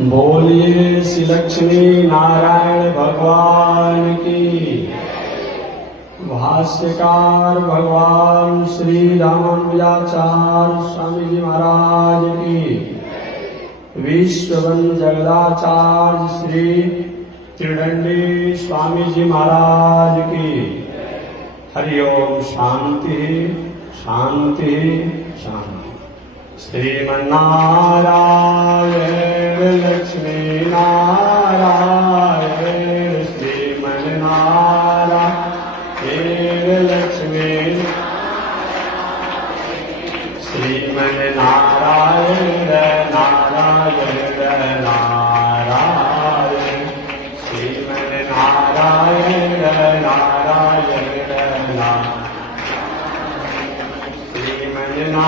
बोलिए श्री लक्ष्मी नारायण भगवान की। भाष्यकार भगवान श्री रामानुजाचार्य स्वामी जी महाराज की। विश्ववंद जगदाचार्य श्री त्रिदंडी स्वामी जी महाराज की। हरि ओम। शांति शांति शांति। श्रीमन्नारायण लक्ष्मी नारायण श्रीमन्नारायण लक्ष्मी श्रीमन्नारायण नारायण नारायण श्रीमन्नारायण नारायण श्रीमन्नारायण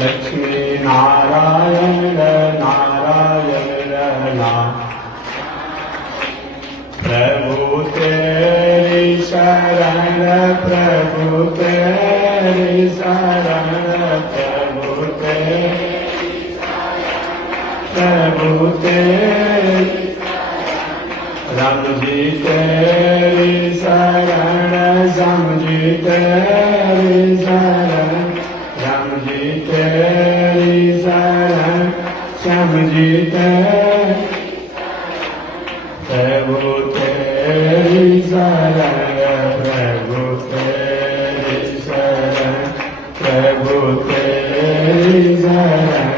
लक्ष्मी नारायण नारायण प्रभु तेरी शरण प्रभु तेरी शरण प्रभु तेरी रामजी तेरी शरण समझी तेरी शरण रामजी तेरी शरण समझी तेरी प्रभु तेरी शरण प्रभु तेरी शरण प्रभु तेरी शरण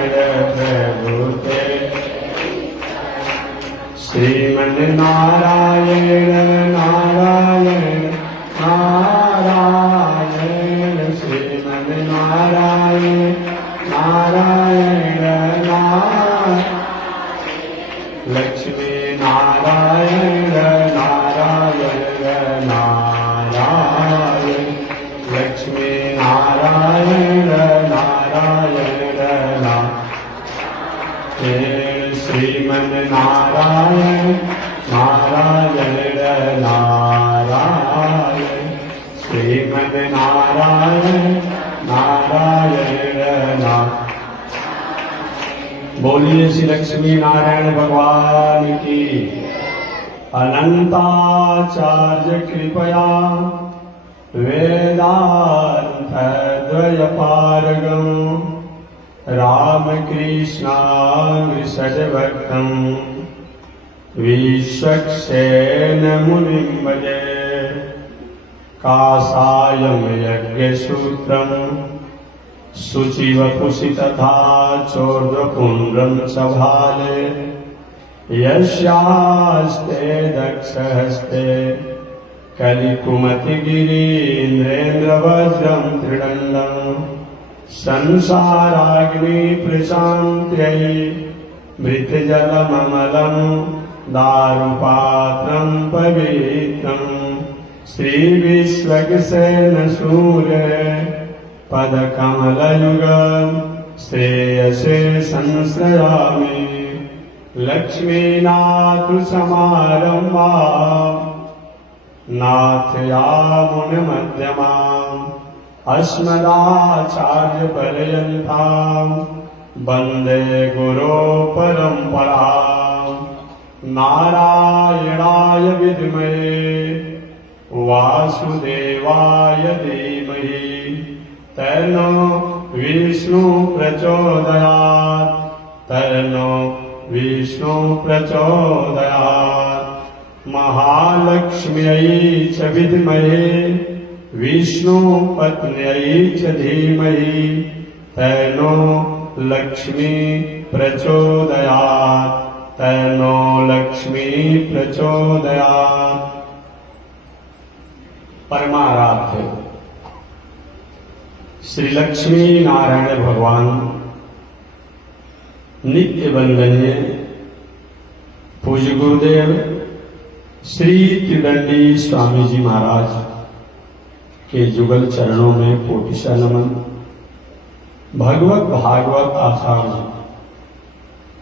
प्रभु तेरी श्रीमन्नारायण नारायण नारायण श्रीमन्नारायण नारायण नारायण लक्ष्मी नारायण नारायण नारायण लक्ष्मी नारायण नारायण नारायण श्रीमन्नारायण नारायण नारायण श्रीमन्नारायण नारायण नारायण। बोलिए श्री लक्ष्मी नारायण भगवान की। अनंताचार्य कृपया वेदांत द्वयपारगम रामकृष्णामृषभक्तं विश्वक्सेन मुनिं भजे। काषायं यज्ञसूत्रं शुचिवपुषि तथा चोर्ध्वपुण्ड्रं सभाले यस्यास्ते दक्षहस्ते कलिकुमतिगिरीन्द्रेन्द्रवज्रं त्रिदण्डं संसाराग्नि प्रशान्त्यै मृतजलममलं दारुपात्रं पवित्रं श्रीविश्वक्सेन सूर्य पदकमलयुगं श्रेयसे संश्रयामि। लक्ष्मीनाथसमारम्भां नाथयामुनमध्यमाम् अस्मदाचार्यपर्यन्तां वन्दे गुरोपरम्पराम्। नारायणाय विद्महे वासुदेवाय धीमहि तन्नो विष्णु प्रचोदयात् तन्नो विष्णु प्रचोदयात्। महालक्ष्म्यै च विद्महे विष्णुपत्न्यै च धीमहि तन्नो लक्ष्मी प्रचोदयात् तन्नो लक्ष्मी प्रचोदयात्। परमाराध्य श्री लक्ष्मी नारायण भगवान नित्य वंदनीय पूज्य गुरुदेव श्री त्रिदंडी स्वामी जी महाराज के जुगल चरणों में कोटिशा नमन। भगवत भागवत आसाम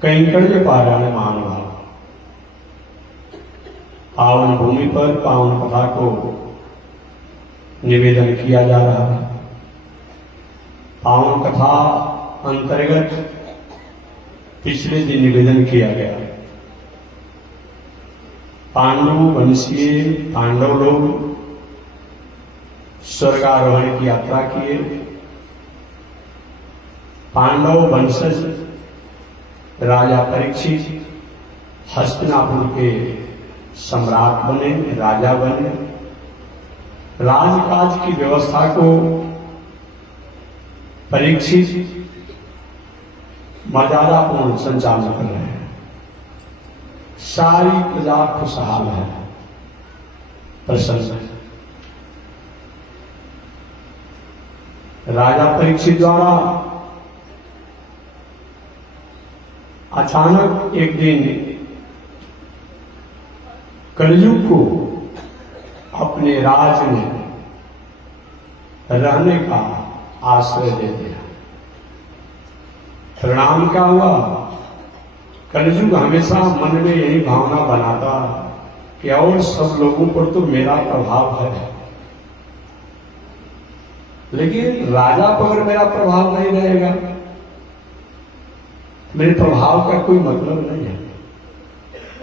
कैंकर्य पारायण मानभाव पावन भूमि पर पावन कथा को निवेदन किया जा रहा है। पावन कथा अंतर्गत पिछले दिन निवेदन किया गया। पांडव वंशीय पांडव लोग स्वर्गारोहण की यात्रा किए। पांडव वंशज राजा परीक्षित हस्तिनापुर के सम्राट बने, राजा बने। राजकाज की व्यवस्था को परीक्षित मर्यादापूर्ण संचालन कर रहे हैं। सारी प्रजा खुशहाल है, प्रसन्न है। राजा परीक्षित द्वारा अचानक एक दिन कलयुग को अपने राज में रहने का आश्रय दे दिया। परिणाम क्या हुआ? कलयुग हमेशा मन में यही भावना बनाता कि और सब लोगों पर तो मेरा प्रभाव है, लेकिन राजा पर अगर मेरा प्रभाव नहीं रहेगा, मेरे प्रभाव का कोई मतलब नहीं है।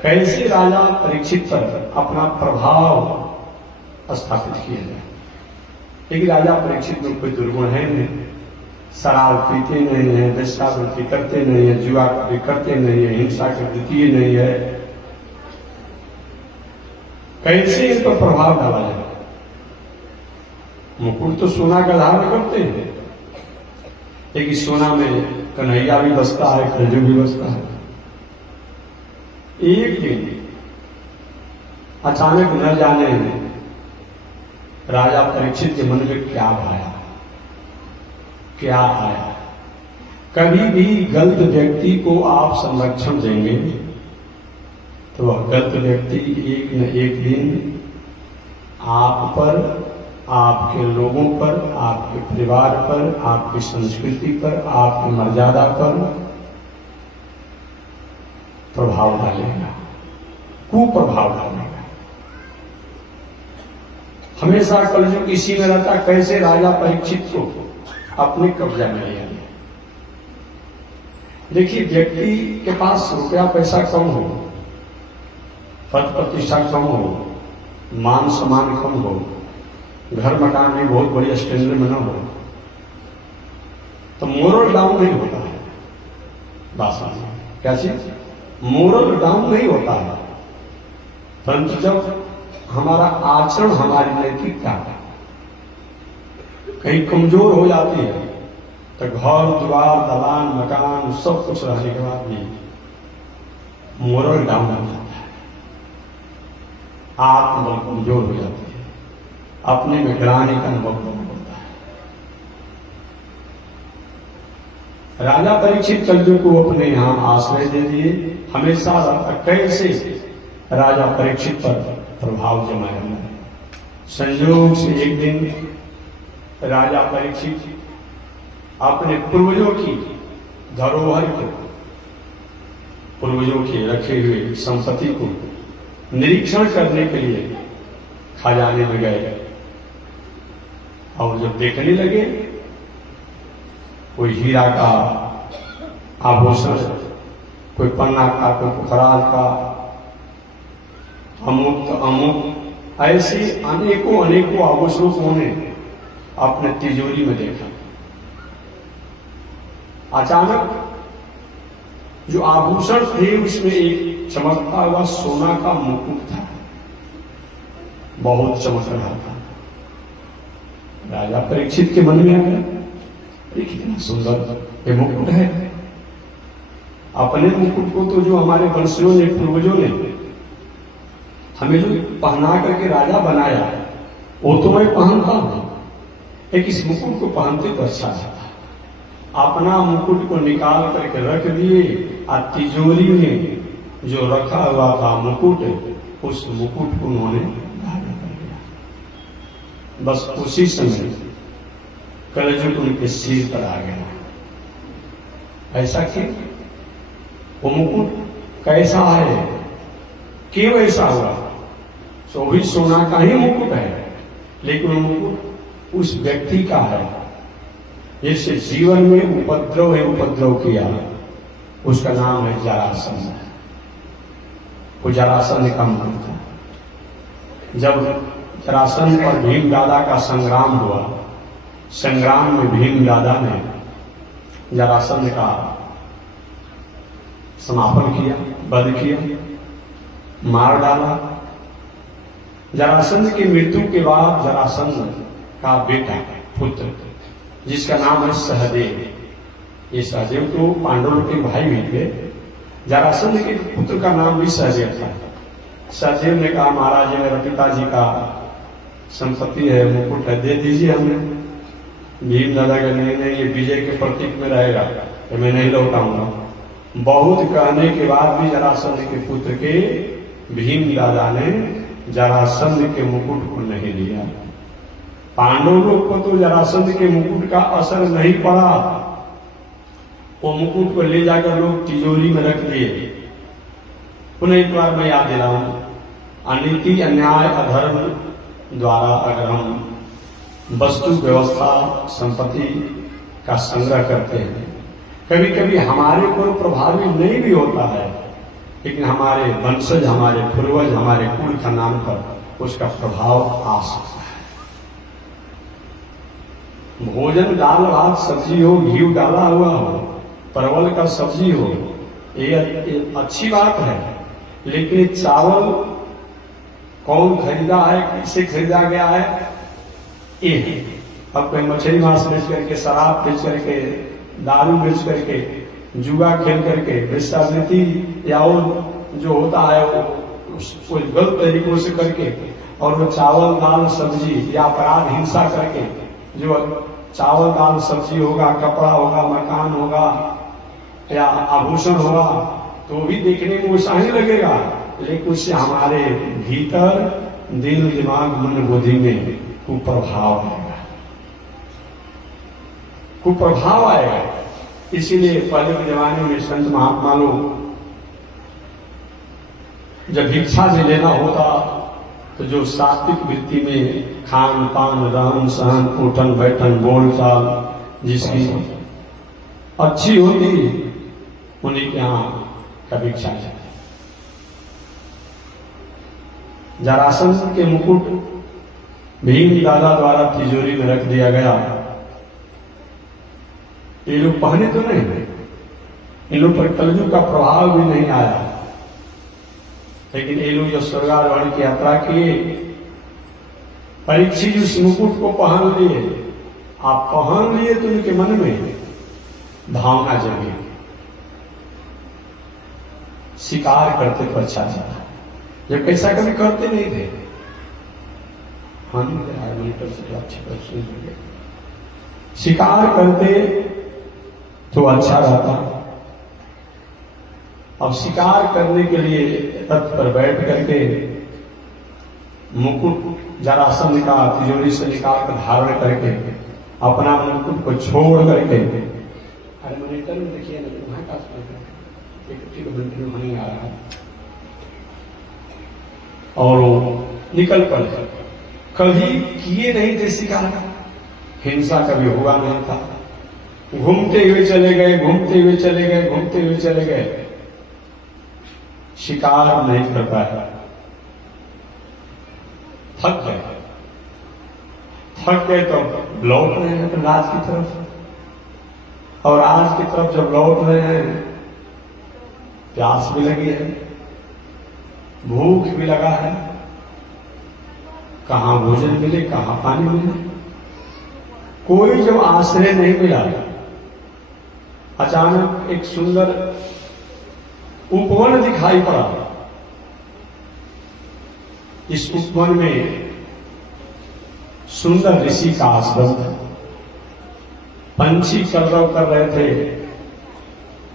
कैसे राजा परीक्षित पर अपना प्रभाव स्थापित किया जाए? लेकिन राजा परीक्षित में कोई दुर्गुण है नहीं। शराब पीते नहीं है, वेश्यावृत्ति करते नहीं है, जुआ करते नहीं है, हिंसा की वृत्ति नहीं है। कैसे इन पर प्रभाव डाला जाए? मुकुट तो सोना का धारण करते हैं, लेकिन सोना में कन्हैया भी बसता है, कलयुग भी बसता है। एक दिन अचानक न जाने राजा परीक्षित के मन में क्या भाया, क्या आया। कभी भी गलत व्यक्ति को आप संरक्षण देंगे तो वह गलत व्यक्ति एक न एक दिन आप पर, आपके लोगों पर, आपके परिवार पर, आपकी संस्कृति पर, आपकी मर्यादा पर प्रभाव डालेगा, कुप्रभाव डालेगा। हमेशा कलयुग इसी में रहता, कैसे राजा परीक्षित को अपने कब्जा में लिया। देखिए, व्यक्ति के पास रुपया पैसा कम हो, पद प्रतिष्ठा कम हो, मान सम्मान कम हो, घर मकान भी बहुत बड़ी स्टैंडर्ड में न हो, तो मोरल डाउन नहीं होता है। बात क्या चीज? मोरल डाउन नहीं होता है। परंतु जब हमारा आचरण, हमारी नैतिकता कहीं कमजोर हो जाती है, तो घर द्वार दलान मकान सब कुछ रहने के बाद भी मोरल डाउन हो जाता है, आत्मबल कमजोर हो जाती है, अपने में ग्लानि का अनुभव होता है। राजा परीक्षित कलयुग को अपने यहां आश्रय दे दिए। हमेशा कैसे राजा परीक्षित पर प्रभाव जमाया। संयोग से एक दिन राजा परीक्षित अपने पूर्वजों की धरोहर को, पूर्वजों के रखे हुए संपत्ति को निरीक्षण करने के लिए खजाने में गए। और जब देखने लगे, कोई हीरा का आभूषण, कोई पन्ना का, कोई पुखराज का, अमुक तो अमुक, ऐसे अनेकों अनेकों आभूषणों को उन्हें अपने तिजोरी में देखा। अचानक जो आभूषण थे उसमें एक चमकता हुआ सोना का मुकुट था, बहुत चमक रहा था। राजा परीक्षित के मन में आ गया, कितना सुंदर ये मुकुट है। अपने मुकुट को तो जो हमारे वंशियों ने, पूर्वजों ने हमें जो पहना करके राजा बनाया, वो तो मैं पहनता हूं, लेकिन इस मुकुट को पहनते तो अच्छा था। अपना मुकुट को निकाल करके रख दिए, और तिजोरी में जो रखा हुआ था मुकुट, उस मुकुट को उन्होंने धारण कर लिया। बस उसी समय कलयुग उनके सिर पर आ गया। ऐसा क्यों? वो मुकुट कैसा है, क्यों ऐसा हुआ? तो भी सोना का ही मुकुट है, लेकिन वो मुकुट उस व्यक्ति का है जिससे जीवन में उपद्रव किया, उसका नाम है जरासंध। वो जरासंध का मुकुट था। जब जरासंध और भीम दादा का संग्राम हुआ, संग्राम में भीम दादा ने जरासंध का समापन किया, वध किया, मार डाला। जरासंध की मृत्यु के बाद जरासंध का बेटा पुत्र, जिसका नाम है सहदेव, ये सहदेव तो पांडवों के भाई भी थे, जरासंध के पुत्र का नाम भी सहदेव था। सहदेव ने कहा, महाराज ये मेरे पिताजी का संपत्ति है, मुकुट है, दे दीजिए हमें। भीम दादा का नहीं, ये विजय के प्रतीक में रहेगा, ये मैं नहीं लौटाऊंगा। बहुत कहने के बाद भी जरासंध के पुत्र के भीम दादा ने जरासंध के मुकुट को नहीं दिया। पांडव लोग को तो जरासंध के मुकुट का असर नहीं पड़ा। वो मुकुट को ले जाकर लोग तिजोरी में रख दिए। पुनः एक बार मैं याद दिलाऊं, अनीति अन्याय अधर्म द्वारा अगर हम वस्तु व्यवस्था संपत्ति का संग्रह करते हैं, कभी कभी हमारे ऊपर प्रभावी नहीं भी होता है, लेकिन हमारे वंशज, हमारे पूर्वज, हमारे कुल का नाम पर उसका प्रभाव आ सकता है। भोजन दाल भात सब्जी हो, घी डाला हुआ हो, परवल का सब्जी हो, ये अच्छी बात है, लेकिन चावल कौन खरीदा है, किससे खरीदा गया है, ये अब कोई मछली मांस बेच करके, शराब बेच करके, दारू बेच करके, जुआ खेल करके, वेश्यावृत्ति या वो जो होता है वो गलत तरीकों से करके, और वो चावल दाल सब्जी या अपराध हिंसा करके जो चावल दाल सब्जी होगा, कपड़ा होगा, मकान होगा या आभूषण होगा, तो भी देखने को वैसा ही लगेगा, लेकिन उससे हमारे भीतर दिल दिमाग मन बुद्धि में कुप्रभाव आएगा, कुप्रभाव आएगा। इसीलिए पहले के जमाने में संत महात्मा लोग जब भिक्षा भी लेना होता तो जो सात्विक वृत्ति में खान पान रहन सहन उठन बैठन बोलचाल जिसकी अच्छी होती, उन्हीं के यहां का भिक्षा जाती। जरासंध के मुकुट भीम दादा द्वारा तिजोरी में रख दिया गया। ये लोग पहने तो नहीं, इन लोग पर कलयुग का प्रभाव भी नहीं आया, लेकिन ये लोग जो स्वर्गारोहण की यात्रा किए, परीक्षित उस मुकुट को पहन लिए। आप पहन लिए तो उनके मन में भावना जगी, शिकार करते तो अच्छा था, जब कैसा कभी करते नहीं थे। शिकार करते तो अच्छा रहता। अब शिकार करने के लिए रथ पर बैठ करके मुकुट जरासंध का तिजोरी से निकाल कर धारण करके अपना मुकुट को छोड़ करके, अरे मॉनिटर में देखिए ना, वहां का वहीं आ रहा है, और निकल पड़े। कभी किए नहीं थे शिकार, हिंसा कभी हुआ नहीं था, घूमते हुए चले गए, घूमते हुए चले गए, घूमते हुए चले गए, शिकार नहीं कर पाया, थक गए तो लौट रहे हैं राज की तरफ, और राज की तरफ जब लौट रहे हैं प्यास भी लगी है, भूख भी लगा है, कहां भोजन मिले, कहां पानी मिले, कोई जब आश्रय नहीं मिला, अचानक एक सुंदर उपवन दिखाई पड़ा। इस उपवन में सुंदर ऋषि का आश्रम था, पंछी कलरव कर रहे थे।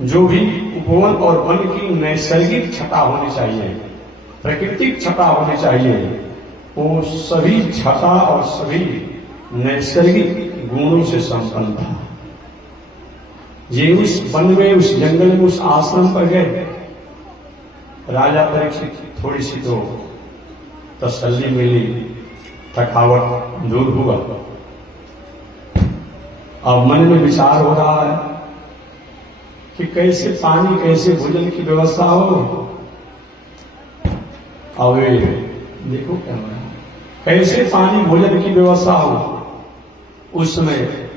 जो भी उपवन और वन की नैसर्गिक छटा होनी चाहिए, प्राकृतिक छटा होनी चाहिए, वो सभी छटा और सभी नैसर्गिक गुणों से संपन्न था। ये उस वन में, उस जंगल में, उस आश्रम पर गए। राजा परीक्षित थोड़ी सी तो तसल्ली मिली, थकावट दूर हुआ। अब मन में विचार हो रहा है कि कैसे पानी, कैसे भोजन की व्यवस्था हो। अब देखो क्या हो रहा है, कैसे पानी भोजन की व्यवस्था हो। उस समय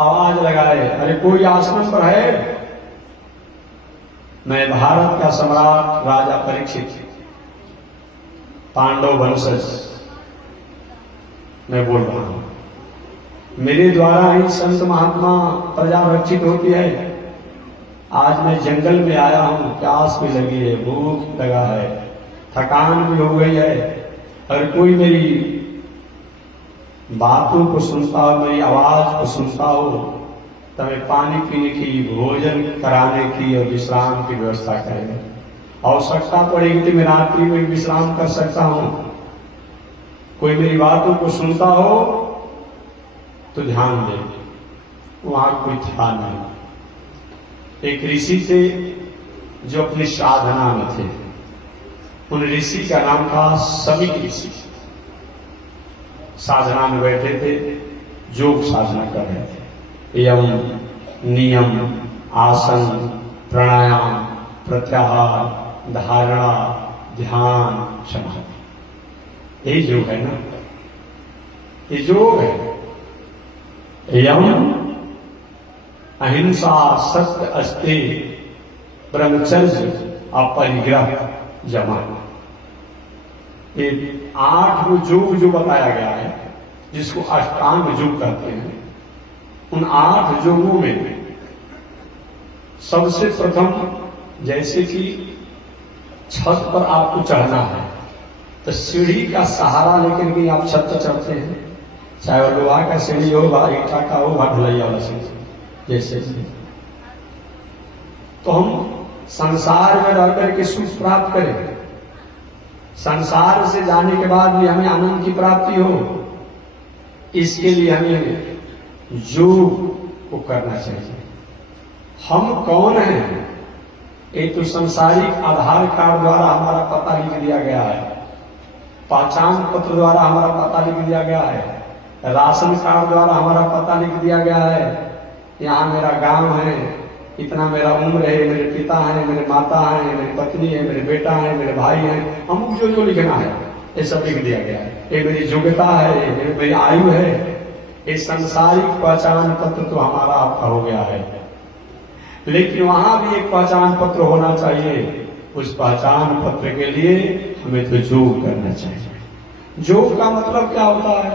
आवाज लगाए, अरे कोई आश्रम पर है? मैं भारत का सम्राट राजा परीक्षित, पांडव वंशज, मैं बोल रहा हूं। मेरे द्वारा ही संत महात्मा प्रजा रक्षित होती है। आज मैं जंगल में आया हूं, प्यास भी लगी है, भूख लगा है, थकान भी हो गई है। अगर कोई मेरी बातों को सुनता हो, मेरी आवाज को सुनता हो, तो मैं पानी पीने की, भोजन कराने की और विश्राम की व्यवस्था करें। आवश्यकता पड़ेगी तो मैं रात्रि में विश्राम कर सकता हूं। कोई मेरी बातों को सुनता हो तो ध्यान दे। वहां कोई था नहीं। एक ऋषि थे जो अपनी साधना में थे। उन ऋषि का नाम था समीक ऋषि। साधना में बैठे थे, योग साधना कर रहे थे। यम, नियम, आसन, प्राणायाम, प्रत्याहार, धारणा, ध्यान, समाधि, यही योग है ना। ये योग है। यम, अहिंसा, सत्य, अस्तेय, ब्रह्मचर्य, अपरिग्रह, जमा। ये 8 योग जो बताया गया है, जिसको अष्टांग योग कहते हैं। उन 8 योगों में सबसे प्रथम, जैसे कि छत पर आपको चढ़ना है तो सीढ़ी का सहारा लेकर के आप छत पर चढ़ते हैं, चाहे वो लोहा का सीढ़ी हो, ईटा का हो, ढलैया वाला सीढ़ी, जैसे तो हम संसार में रह करके सुख प्राप्त करें। संसार से जाने के बाद भी हमें आनंद की प्राप्ति हो, इसके लिए हमें योग को करना चाहिए। हम कौन हैं? एक तो संसारिक आधार कार्ड द्वारा हमारा पता लिख दिया गया है, पहचान पत्र द्वारा हमारा पता लिख दिया गया है, राशन कार्ड द्वारा हमारा पता लिख दिया गया है। यहाँ मेरा गांव है, इतना मेरा उम्र है, मेरे पिता हैं, मेरे माता हैं, मेरी पत्नी है, मेरे बेटा है, मेरे भाई हैं, अमुक जो जो लिखना है ये सब लिख दिया गया है। ये मेरी योग्यता है, मेरी आयु है। ये संसारिक पहचान पत्र तो हमारा आपका हो गया है, लेकिन वहां भी एक पहचान पत्र होना चाहिए। उस पहचान पत्र के लिए हमें तो योग करना चाहिए। योग का मतलब क्या होता है?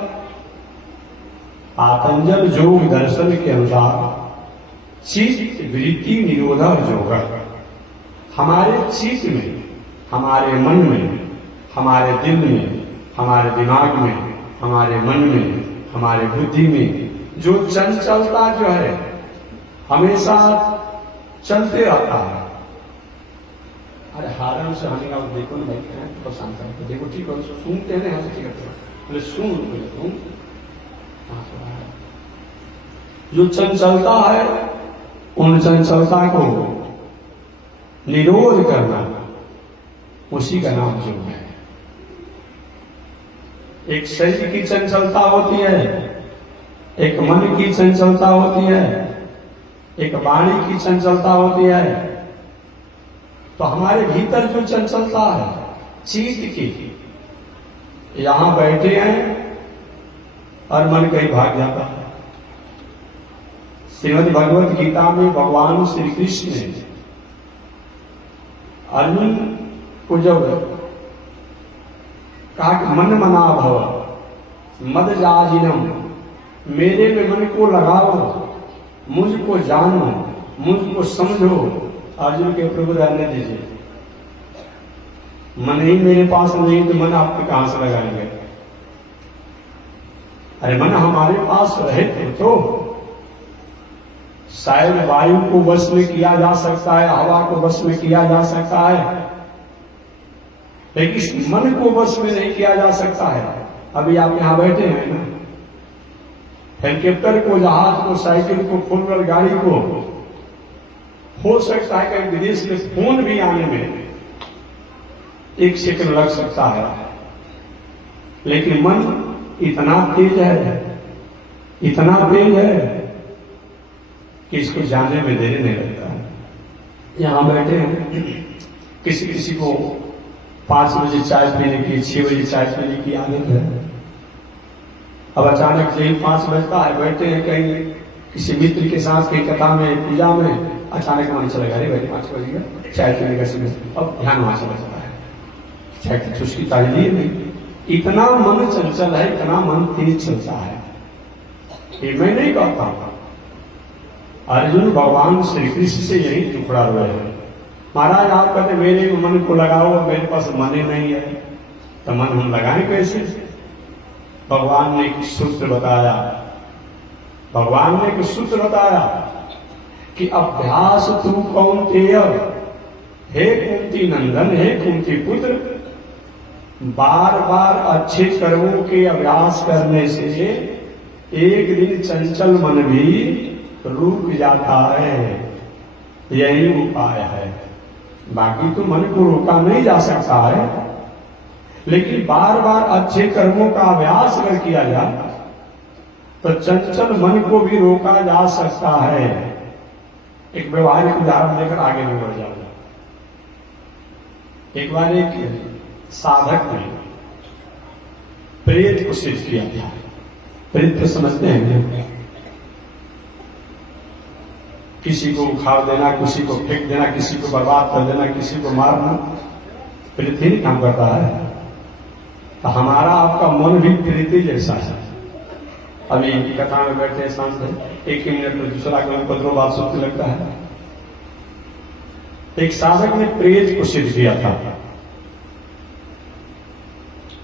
पातंजल योग दर्शन के अनुसार चित्त वृत्ति निरोधक योग। हमारे चित्त में, हमारे मन में, हमारे दिल में, हमारे दिमाग में, हमारे मन में, हमारे बुद्धि में जो चंचलता जो है हमेशा चलते रहता है। अरे हारन से हमें आप देखो ना भाई, तो शांत है, देखो ठीक है, सुनते हैं ना, ठीक है, बोले सुन। जो चंचलता है, उन चंचलता को निरोध करना, उसी का नाम योग है। एक शरीर की चंचलता होती है, एक मन की चंचलता होती है, एक वाणी की चंचलता होती है। तो हमारे भीतर जो चंचलता है चित्त की, यहां बैठे हैं और मन कहीं भाग जाता है। श्रीमद् भगवत गीता में भगवान श्री कृष्ण ने अर्जुन को जब कहा कि मन मना भव मद जाजिनम, मेरे में मन को लगाओ, मुझको जानो, मुझको समझो। अर्जुन के प्रभु रहने दीजिए, मन ही मेरे पास नहीं तो मन आपके कहां से लगाएंगे? अरे मन हमारे पास रहे तो शायद वायु को वश में किया जा सकता है, हवा को वश में किया जा सकता है, लेकिन इस मन को वश में नहीं किया जा सकता है। अभी आप यहां बैठे हैं ना, हेलीकॉप्टर को, जहाज को, साइकिल को, फोर व्हीलर गाड़ी को, हो सकता है कि विदेश में फोन भी आने में 1 सेकंड लग सकता है, लेकिन मन इतना तेज है, इतना तेज है कि इसको जाने में देरी नहीं लगता है। यहां बैठे हैं, किसी किसी को 5 बजे चाय पीने की, 6 बजे चाय पीने की आदत है। अब अचानक से 5 बजता है, बैठे हैं कहीं किसी मित्र के साथ कहीं कथा में, पूजा में, अचानक मन चलेगा, अरे भाई 5 बज गया, चाय पीने का समय, अब ध्यान वहां चला जाता है, चाय की चुस्की ताजी ली नहीं। इतना मन चंचल है, इतना मन तेज चलता है। ये मैं नहीं कहता, अर्जुन भगवान श्री कृष्ण से यही टुकड़ा हुए हैं। महाराज आप कहते मेरे मन को लगाओ, मेरे पास मन ही नहीं है, तो मन हम लगाएं कैसे? भगवान ने एक सूत्र बताया, भगवान ने एक सूत्र बताया कि अभ्यास तू कौन्तेय, हे कुंती नंदन, हे कुंती पुत्र, बार बार अच्छे कर्मों के अभ्यास करने से एक दिन चंचल मन भी रुक जाता है। यही उपाय है। बाकी तो मन को रोका नहीं जा सकता है, लेकिन बार बार अच्छे कर्मों का अभ्यास अगर किया जाए तो चंचल मन को भी रोका जा सकता है। एक व्यवहारिक उदाहरण लेकर आगे में बढ़ जाऊंगा। एक बार एक साधक ने प्रेत को सिद्ध किया था। प्रेत को समझते हैं? किसी को उखाड़ देना, किसी को फेंक देना, किसी को बर्बाद कर देना, किसी को मारना, प्रेत ही काम करता है। तो हमारा आपका मन भी प्रेत जैसा है। अभी कथा में बैठे शांत है, एक ही मिनट में दूसरा के पत्रों बात सुनते लगता है। एक साधक ने प्रेत को सिद्ध किया था।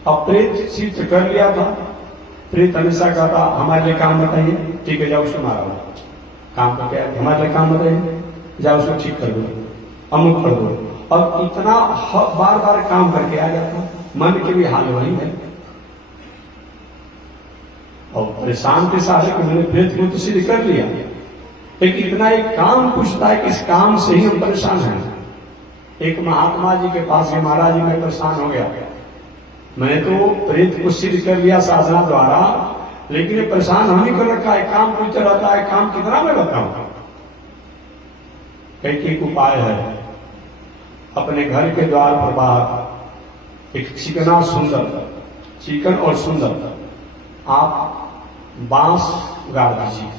अब प्रेत सिद्ध कर लिया था। प्रेत हमेशा कहता हमारे लिए काम बताइए, ठीक है जाओ उसको मारा हो, काम का क्या है, हमारे लिए काम बताइए, जाओ उसको ठीक कर दो, अमुक कर दो। अब इतना बार बार काम करके आ जाता, मन के भी हाल वही है। और परेशान के साधक मैंने प्रेत को तो सिद्ध कर लिया, लेकिन इतना एक काम पूछता है कि इस काम से ही हम परेशान हैं। एक महात्मा जी के पास गए, महाराज जी मैं परेशान हो गया, मैंने तो प्रेत को सिद्ध कर लिया साधना द्वारा, लेकिन ये परेशान हम ही कर रखा है, काम पूछते रहता है, काम कितना मैं बताऊं। एक उपाय है, अपने घर के द्वार पर बाहर एक चिकना सुंदर, चिकन और सुंदर आप बांस गाड़ दीजिए,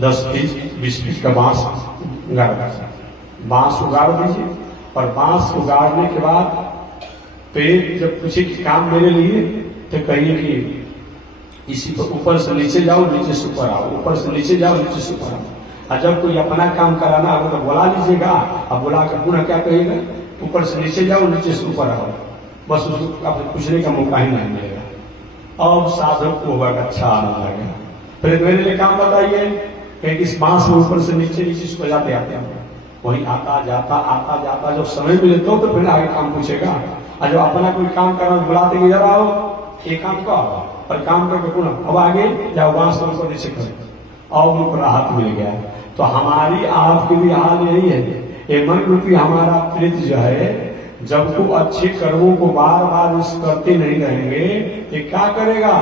10 फीट 20 फीट का बांस गाड़ दीजिए। बांस उगाड़ दीजिए और बांस उगाड़ने के बाद पेड़ जब पूछे कि काम मेरे लिए, तो कहिए कि इसी पर ऊपर से नीचे जाओ, नीचे से ऊपर आओ, ऊपर से नीचे जाओ, नीचे से ऊपर आओ। और जब कोई अपना काम कराना हो तो बुला लीजिएगा, अब बुला कर पुनः क्या कहिएगा, ऊपर से नीचे जाओ, नीचे से ऊपर आओ। बस उसको आपको पूछने का मौका ही नहीं मिलेगा। अब साधक को होगा अच्छा आनंद आ गया। फिर मेरे लिए काम बताइए, कि इस बांस में ऊपर से नीचे नीचे से जाते आते वही आता जाता जब समय मिले तो फिर आगे काम पूछेगा। और जब अपना कोई काम करना बुलाते कि इधर आओ, ये काम को आओ, और काम करके पुनः अब आगे जाओ, बांस ऊपर नीचे करो, और उनको राहत मिल गया। तो हमारी आपकी भी हाल यही है। ये मन रूपी हमारा प्रेत जो है, जब को अच्छे कर्मों को बार बार उस करते नहीं रहेंगे, ये क्या करेगा,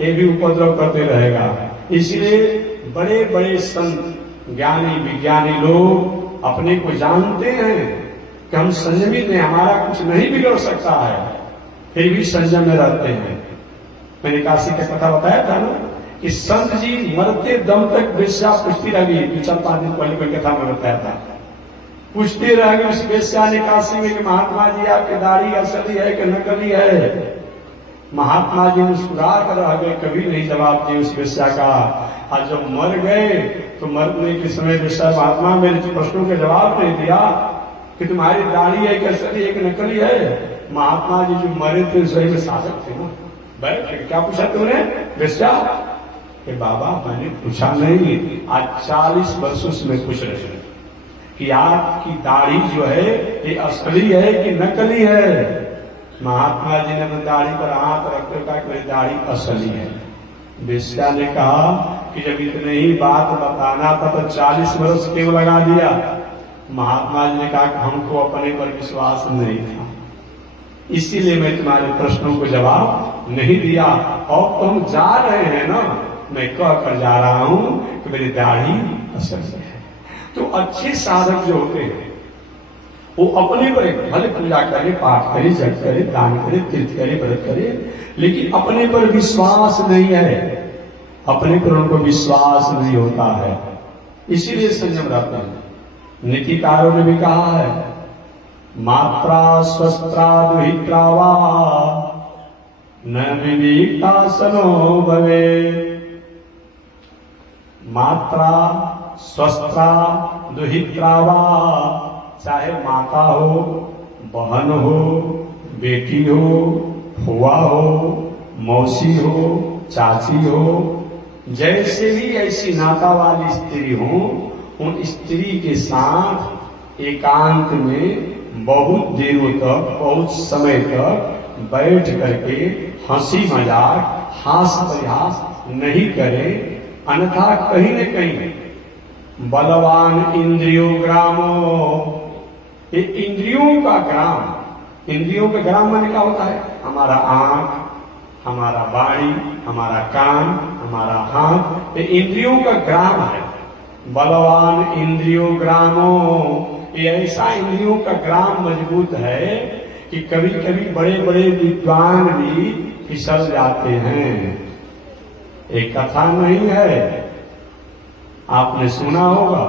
ये भी उपद्रव करते रहेगा। इसलिए बड़े बड़े संत, ज्ञानी विज्ञानी लोग अपने को जानते हैं कि हम संयमित हैं, हमारा कुछ नहीं बिगड़ सकता है, फिर भी संयम में रहते हैं। मैंने काशी का कथा बताया था ना कि संत जी मरते दम तक वेश्या पूछती रह गई। 4-5 दिन पहले कोई कथा में बताया था, पूछते रह गए उस वेश्या ने काशी में कि महात्मा जी आपकी दाढ़ी असली है कि नकली है। महात्मा जी मुस्कुरा कर रह गए, कभी नहीं जवाब दिए उस वेश्या का। और जब मर गए तो मरने के समय वेश्या, महात्मा मेरे प्रश्नों के जवाब नहीं दिया कि तुम्हारी दाढ़ी है कि असली है कि नकली है। महात्मा जी जो मरे थे सही में साधक थे ना, बैठ क्या पूछा तुमने वेश्या? कि बाबा मैंने पूछा नहीं, आज 40 वर्षों से मैं पूछ रहे थे कि आपकी दाढ़ी जो है ये असली है कि नकली है। महात्मा जी ने दाढ़ी पर हाथ रखते कहा कि मेरी दाढ़ी असली है। वेश्या ने कहा कि जब इतने ही बात बताना था तो 40 वर्ष क्यों लगा दिया? महात्मा जी ने कहा कि हमको अपने पर विश्वास नहीं था, इसीलिए मैं तुम्हारे प्रश्नों को जवाब नहीं दिया। और तुम जा रहे हैं ना, मैं कह कर जा रहा हूं कि मेरी दाढ़ी असर से है। तो अच्छे साधक जो होते हैं वो अपने पर भले पूजा करे, पाठ करे, जप करे, दान करे, तीर्थ करे, व्रत करे, लेकिन अपने पर विश्वास नहीं है, अपने पर उनको विश्वास नहीं होता है, इसीलिए संयम रहते हैं। नीतिकारों ने भी कहा है, मात्रा स्वस्त्रा दुहित्रा वा न विविक्ता सनो भवे। मात्रा स्वस्त्रा दुहित्रा वा, चाहे माता हो, बहन हो, बेटी हो, फुआ हो, मौसी हो, चाची हो, जैसे भी ऐसी नाता वाली स्त्री हो, उन स्त्री के साथ एकांत में बहुत देरों तक, बहुत समय तक बैठ करके हंसी मजाक, हास परिहास नहीं करे, अन्यथा कहीं न कहीं बलवान इंद्रियों ग्रामो, ये इंद्रियों का ग्राम, इंद्रियों का ग्राम माने क्या होता है? हमारा आंख, हमारा वाणी, हमारा कान, हमारा हाथ, ये इंद्रियों का ग्राम है। बलवान इंद्रियों ग्रामो, ये ऐसा इंद्रियों का ग्राम मजबूत है कि कभी कभी बड़े बड़े विद्वान भी फिसल जाते हैं। एक कथा नहीं है, आपने सुना होगा,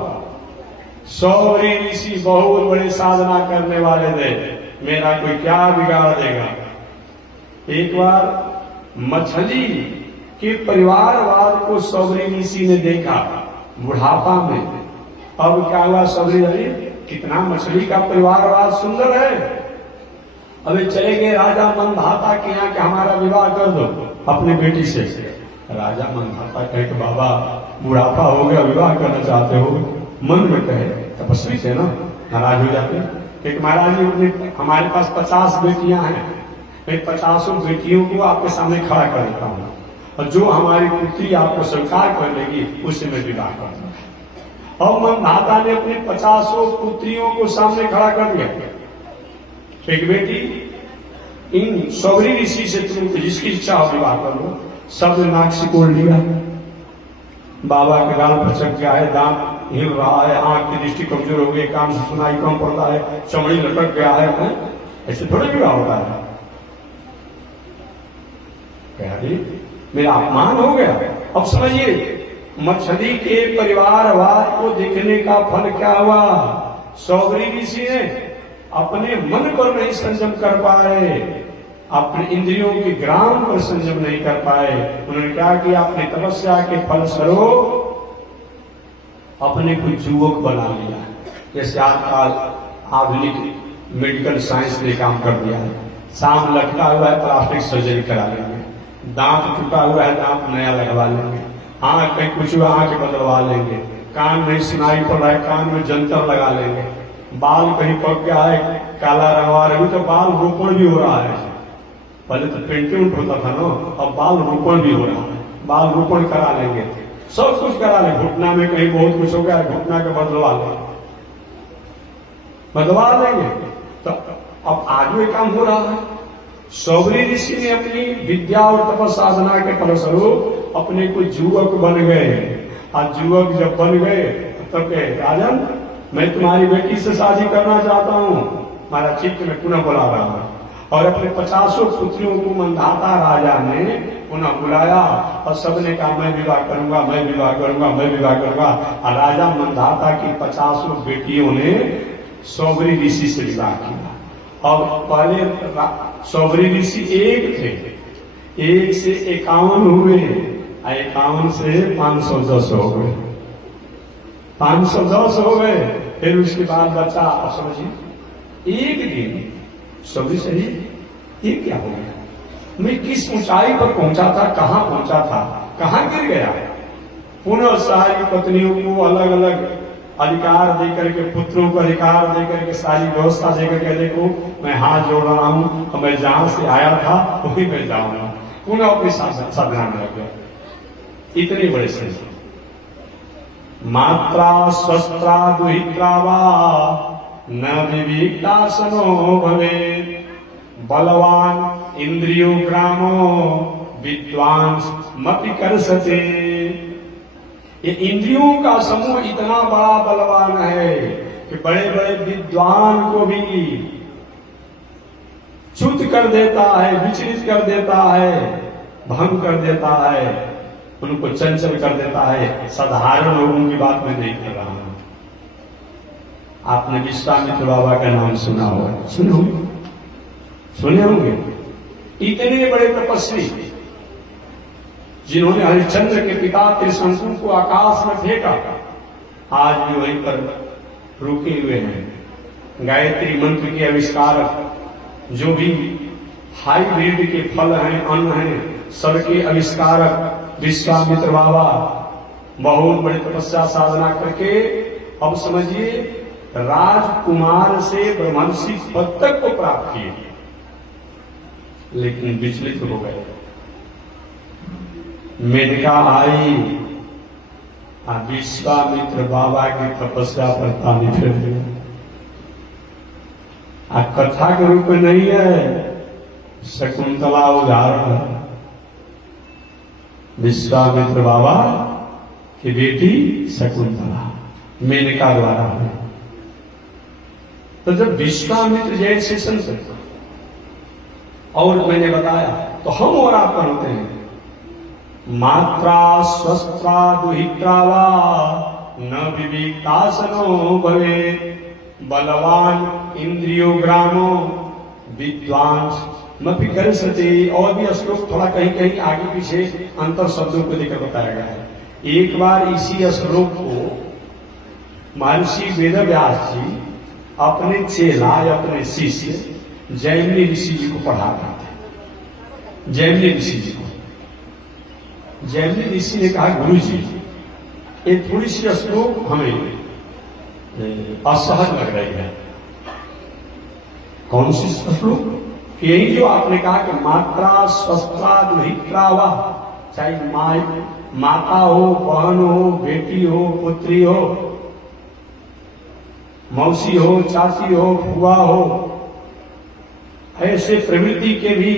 सौरी ऋषि बहुत बड़े साधना करने वाले थे, मेरा कोई क्या बिगाड़ देगा। एक बार मछली के परिवारवाद को सौरी ऋषि ने देखा बुढ़ापा में। अब क्या हुआ, सौरी ऋषि कितना मछली का परिवारवाद सुंदर है। अबे चले गए राजा मंधाता के यहाँ कि हमारा विवाह कर दो अपनी बेटी से। राजा मंधाता कहे कि बाबा बुढ़ापा हो गया, विवाह करना चाहते हो? मन में कहे, तपस्वी थे ना, नाराज हो जाते कि महाराज जी हमारे पास 50 बेटियां हैं, मैं 50 बेटियों को आपके सामने खड़ा कर देता हूँ, और जो हमारी पुत्री आपको स्वीकार कर लेगी उससे मैं विवाह कर दूंगा। और मंधाता ने अपनी 50 पुत्रियों को सामने खड़ा कर दिया। एक बेटी इन सौरी ऋषि से तुम जिसकी इच्छा हो विवाह कर लो। सब ने नाक सिकोड़ लिया, बाबा के गाल पर चक गया है, दांत हिल रहा है, आंख की दृष्टि कमजोर हो गई, कान से सुनाई कम पड़ता है, चमड़ी लटक गया है, ऐसे थोड़े विवाह होता है। मेरा अपमान हो गया। अब समझिए, मछली के परिवारवाद को देखने का फल क्या हुआ? सौरी ऋषि ने अपने मन पर नहीं संयम कर पाए, अपने इंद्रियों के ग्राम पर संयम नहीं कर पाए। उन्होंने क्या किया, अपनी तपस्या के फलस्वरूप अपने को युवक बना लिया। जैसे आजकल आधुनिक मेडिकल साइंस ने काम कर दिया है, सांप लटका हुआ है प्लास्टिक सर्जरी करा लेंगे, दांत टूटा हुआ है दांत नया लगवा लेंगे, आंख कहीं कुछ हुआ आंख बदलवा लेंगे, कान नहीं सुनाई पड़ रहा है कान में जंतर लगा लेंगे, बाल कहीं पक गया है काला रंगवा रहे तो बाल रोपण भी हो रहा है। पहले तो पेंटिंग होता था ना, अब बाल रोपण भी हो रहा है, बाल रोपण करा लेंगे, सब कुछ करा लेंगे। घुटना में कहीं बहुत कुछ हो गया, घुटना के बदलवा लेंगे। तो अब आज भी काम हो रहा है। सौरी ऋषि ने अपनी विद्या और तपस साधना के फलस्वरूप अपने को युवक बन गए। आज युवक जब बन गए तब कहे, राजन मैं तुम्हारी बेटी से शादी करना चाहता हूँ, हमारा चित्त में पुनः बुला रहा है। और अपने 50 पुत्रियों को मंधाता राजा ने पुनः बुलाया और सबने कहा मैं विवाह करूंगा, मैं विवाह करूंगा, मैं विवाह करूंगा। और राजा मंधाता की 50 बेटियों ने सौरी ऋषि से विवाह किया। और पहले सौरी ऋषि एक थे, 1 से 51 हुए, 51 से 510 हो गए, 510 हो गए। फिर उसके बाद बच्चा, अब समझिए एक दिन सौरी सही ये क्या हो गया, मैं किस ऊंचाई पर पहुंचा था, कहां पहुंचा था, कहां गिर गया। पुनः सारी पत्नियों को अलग अलग अधिकार देकर के, पुत्रों को अधिकार देकर के, सारी व्यवस्था देकर के, देखो मैं हाथ जोड़ रहा हूं और मैं जहां से आया था वहीं मैं जाऊंगा। पुनः अपनी साधना में लग गया। इतने बड़े संत। मात्रा स्वस्त्रा दुहित्रा वा न विविक्तासनो भवे, बलवान इंद्रियो ग्रामो विद्वान मपि कर्षते। ये इंद्रियों का समूह इतना बड़ा बलवान है कि बड़े बड़े विद्वान को भी च्युत कर देता है, विचलित कर देता है, भंग कर देता है, उनको चंचल कर देता है। साधारण लोगों की बात मैं नहीं कर रहा हूं। आपने विश्वामित्र बाबा का नाम सुना होगा, सुने होंगे। इतने बड़े तपस्वी जिन्होंने हरिश्चंद्र के पिता त्रिशंकु को आकाश में फेंका, आज भी वहीं पर रुके हुए हैं। गायत्री मंत्र के आविष्कारक, जो भी हाइब्रिड के फल हैं, अन्न हैं, सबके आविष्कारक विश्वामित्र बाबा बहुत बड़ी तपस्या साधना करके अब समझिए राजकुमार से ब्रह्मर्षि पद तक को प्राप्त किए, लेकिन विचलित हो गए। मेनका आई, विश्वामित्र बाबा की तपस्या पर पानी फेर दिया। कथा के रूप में नहीं है, शकुंतला उदाहरण है। विश्वामित्र बाबा की बेटी शकुंतला मेनका द्वारा हुई। तो जब विश्वामित्र जैसे संत, और मैंने बताया तो हम और आप होते हैं, मात्रा स्वस्त्रा दुहित्रा वा न विविक्तासनो भवे, बलवान इंद्रियो ग्रामो विद्वान मपि कर्षते। और भी श्लोक थोड़ा कहीं कहीं आगे पीछे अंतर शब्दों को लेकर बताया गया है। एक बार इसी श्लोक को महर्षि वेदव्यास जी अपने चेला या अपने शिष्य जैमिनी ऋषि जी को पढ़ा रहे थे। जैमिनी ऋषि जी को जैमिनी ऋषि ने कहा, गुरु जी ये थोड़ी सी श्लोक हमें असहज लग रही है। कौन सी श्लोक? यही जो आपने कहा कि मात्रा स्वस्त्रा दुहित्रा वा, चाहे माता हो, बहन हो, बेटी हो, पुत्री हो, मौसी हो, चाची हो, फुआ हो, ऐसे प्रवृत्ति के भी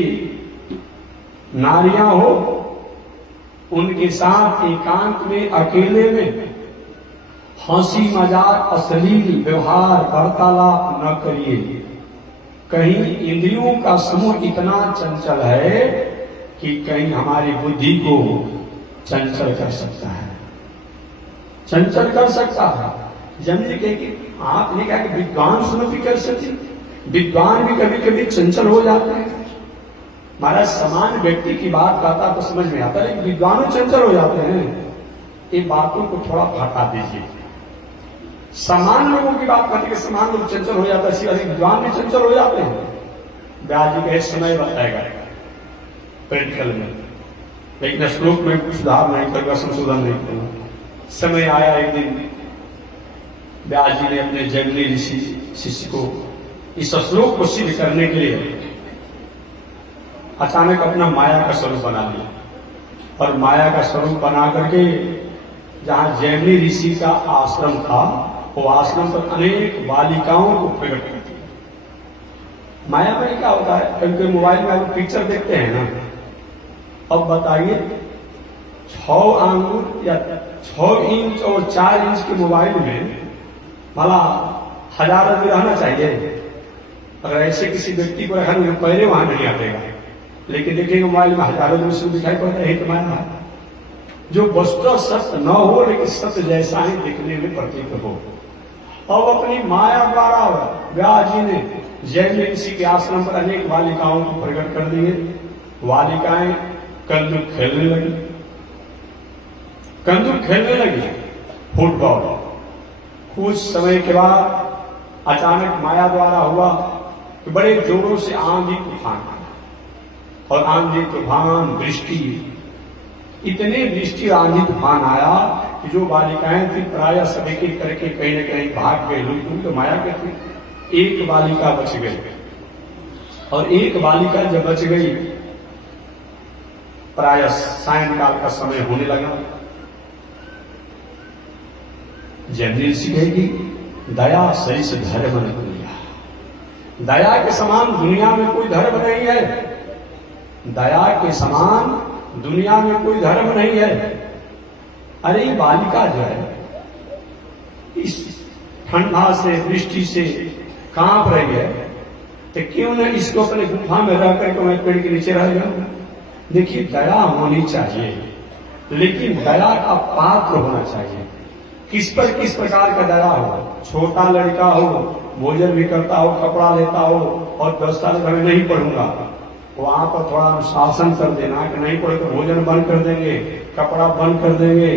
नारियां हो, उनके साथ एकांत में अकेले में हंसी मजाक अश्लील व्यवहार वार्तालाप न करिए। कहीं इंद्रियों का समूह इतना चंचल है कि कहीं हमारी बुद्धि को चंचल कर सकता है, चंचल कर सकता है। जमने के आपने कहा कि विद्वान सुनो भी कर सकते, विद्वान भी कभी कभी चंचल हो जाते हैं। महाराज सामान्य व्यक्ति की बात करता तो समझ में आता है, लेकिन विद्वान चंचल हो जाते हैं। ये बातों को थोड़ा हटा दीजिए। समान लोगों की बात करते कि समान लोग चंचल हो जाता है, विद्वान भी चंचल हो जाते हैं। व्यास जी का समय बताएगा प्रैक्टिकल में, लेकिन श्लोक में कुछ सुधार नहीं करूंगा, संशोधन नहीं करूंगा। समय आया एक दिन व्यास जी ने अपने जैमिनी ऋषि शिष्य को इस श्लोक को सिद्ध करने के लिए अचानक अपना माया का स्वरूप बना लिया, और माया का स्वरूप बना करके जहां जैमिनी ऋषि का आश्रम था, वो आश्रम पर अनेक बालिकाओं को प्रकट कर दिया। माया में क्या होता है, कभी कोई मोबाइल में आप पिक्चर देखते हैं ना, अब बताइए 6 आंगुल या 6 इंच और 4 इंच के मोबाइल में भला 1000 आदमी रहना चाहिए। अगर ऐसे किसी व्यक्ति को रखा पहले वहां नहीं आएगा, लेकिन देखिए मोबाइल में हजारों दृश्य दिखाई पड़ता है। तो माया है जो वस्तु सत्य न हो, लेकिन सत्य जैसा ही दिखने में प्रतीत हो। अब अपनी माया द्वारा व्यास जी ने जैमिनी ऋषि के आश्रम पर अनेक बालिकाओं को प्रकट कर दिए। बालिकाएं कंदुक खेलने लगी, कंदुक खेलने लगी, फुटबॉल। कुछ समय के बाद अचानक माया द्वारा हुआ कि बड़े जोरों से आंधी तूफान आया, और आंधी तूफान वृष्टि, इतने वृष्टि आंधी तूफान आया कि जो बालिकाएं थी प्राय सभी के करके कहीं न कहीं भाग गए, लोग तो माया के थे। एक बालिका बच गई, और एक बालिका जब बच गई प्राय सायंकाल का समय होने लगा। जैमिनी ऋषि कहेगी दया सही से धर्म न दुनिया, दया के समान दुनिया में कोई धर्म नहीं है, दया के समान दुनिया में कोई धर्म नहीं है। अरे ये बालिका जो है इस ठंडा से वृष्टि से कांप रही है, तो क्यों न इसको अपने गुफा में रह करके मैं पेड़ के नीचे रह जाऊं। देखिए दया होनी चाहिए, लेकिन दया का पात्र होना चाहिए। किस पर किस प्रकार का दया हो, छोटा लड़का हो, भोजन भी करता हो, कपड़ा लेता हो और व्यवस्था से मैं नहीं पढ़ूंगा, वहां पर थोड़ा अनुशासन कर देना कि नहीं पढ़े तो भोजन बंद कर देंगे, कपड़ा बंद कर देंगे,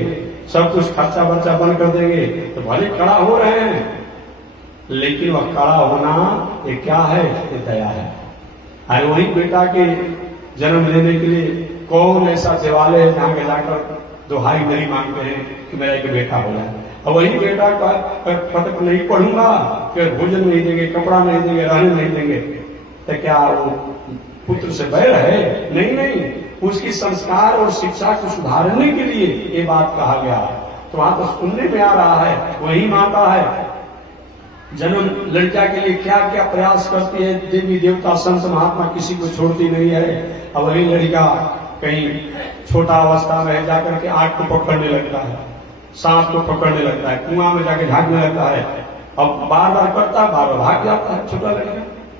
सब कुछ खर्चा बर्चा बंद कर देंगे, तो भले खड़ा हो रहे हैं, लेकिन वह खड़ा होना ये क्या है, ये दया है। अरे वही बेटा के जन्म लेने के लिए कौन ऐसा देवालय है जहां के जाकर दुहाई नहीं मांगते हैं कि मेरा एक बेटा हो जाए, और वही बेटा का पटक नहीं पढ़ूंगा कि भोजन नहीं देंगे, कपड़ा नहीं देंगे, रहने नहीं देंगे, तो क्या वो पुत्र से बैर है? नहीं नहीं, उसकी संस्कार और शिक्षा को सुधारने के लिए ये बात कहा गया। तो वहां तो सुनने में आ रहा है वही माता है जन्म लड़किया के लिए क्या क्या प्रयास करती है, देवी देवता संत महात्मा किसी को छोड़ती नहीं है। अब वही लड़का कहीं छोटा अवस्था में जाकर के आग को पकड़ने लगता है, सांप को पकड़ने लगता है, कुआं में जाके झांकने लगता है, अब बार बार करता है, बार बार भाग जाता है। छोटा लड़का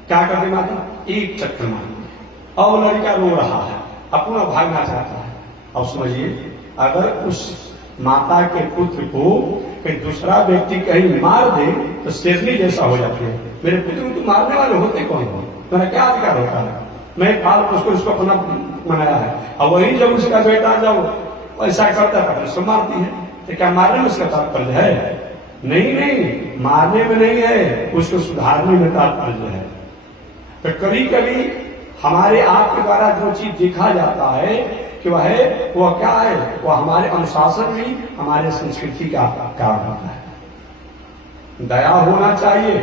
क्या करते माता, एक चक्कर मारती है और लड़का रो रहा है, अपना भागना चाहता है। अब समझिए अगर उस माता के पुत्र को कि दूसरा व्यक्ति कहीं मार दे तो शेरनी जैसा हो जाती है। मेरे पुत्र को तो मारने वाले होते कौन हो, मेरा क्या अधिकार होता है, मैं पाल उसको अपना मनाया है। अब वही जब उसका बेटा जब ऐसा करता है तो उसको मारती है, तो क्या मारने में उसका तात्पर्य है? नहीं नहीं, मारने में नहीं है, उसको सुधारने में तात्पर्य है। तो कभी कभी हमारे आपके द्वारा जो चीज देखा जाता है कि वह क्या है, वह हमारे अनुशासन में हमारे संस्कृति का कारण होता है। दया होना चाहिए,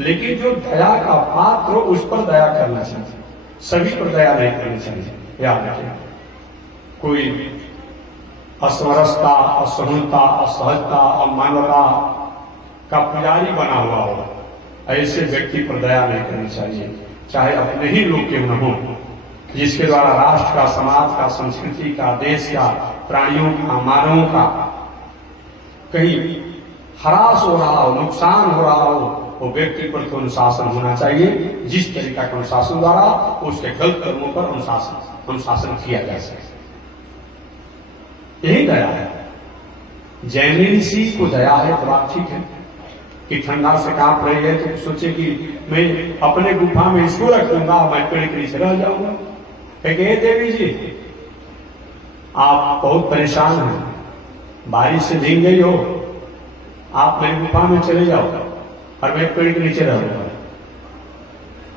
लेकिन जो दया का पात्र हो उस पर दया करना चाहिए, सभी पर दया नहीं करनी चाहिए। याद रखिए, कोई असमरसता, असहनता, असहजता और मानवता का पुजारी बना हुआ हो, ऐसे व्यक्ति पर दया नहीं करनी चाहिए, चाहे अपने ही लोग क्यों न हो, जिसके द्वारा राष्ट्र का, समाज का, संस्कृति का, देश का, प्राणियों का, मानवों का कहीं हरास हो रहा हो, नुकसान हो रहा हो, वो व्यक्ति पर तो अनुशासन होना चाहिए। जिस तरीका के अनुशासन द्वारा उसके गलत कर्मों पर अनुशासन किया जा सके, यही दया है। जैमिनी ऋषि को दया है तो बात ठीक है कि ठंडा से कांप रही है तो सोचे कि मैं अपने गुफा में इसको रख दूंगा, मैं पेड़ के नीचे रह जाऊंगा। कहे देवी जी आप बहुत परेशान हैं, बारिश से भीग गई हो, आप मेरी गुफा में चले जाओ और मैं पेड़ के नीचे रहूंगा।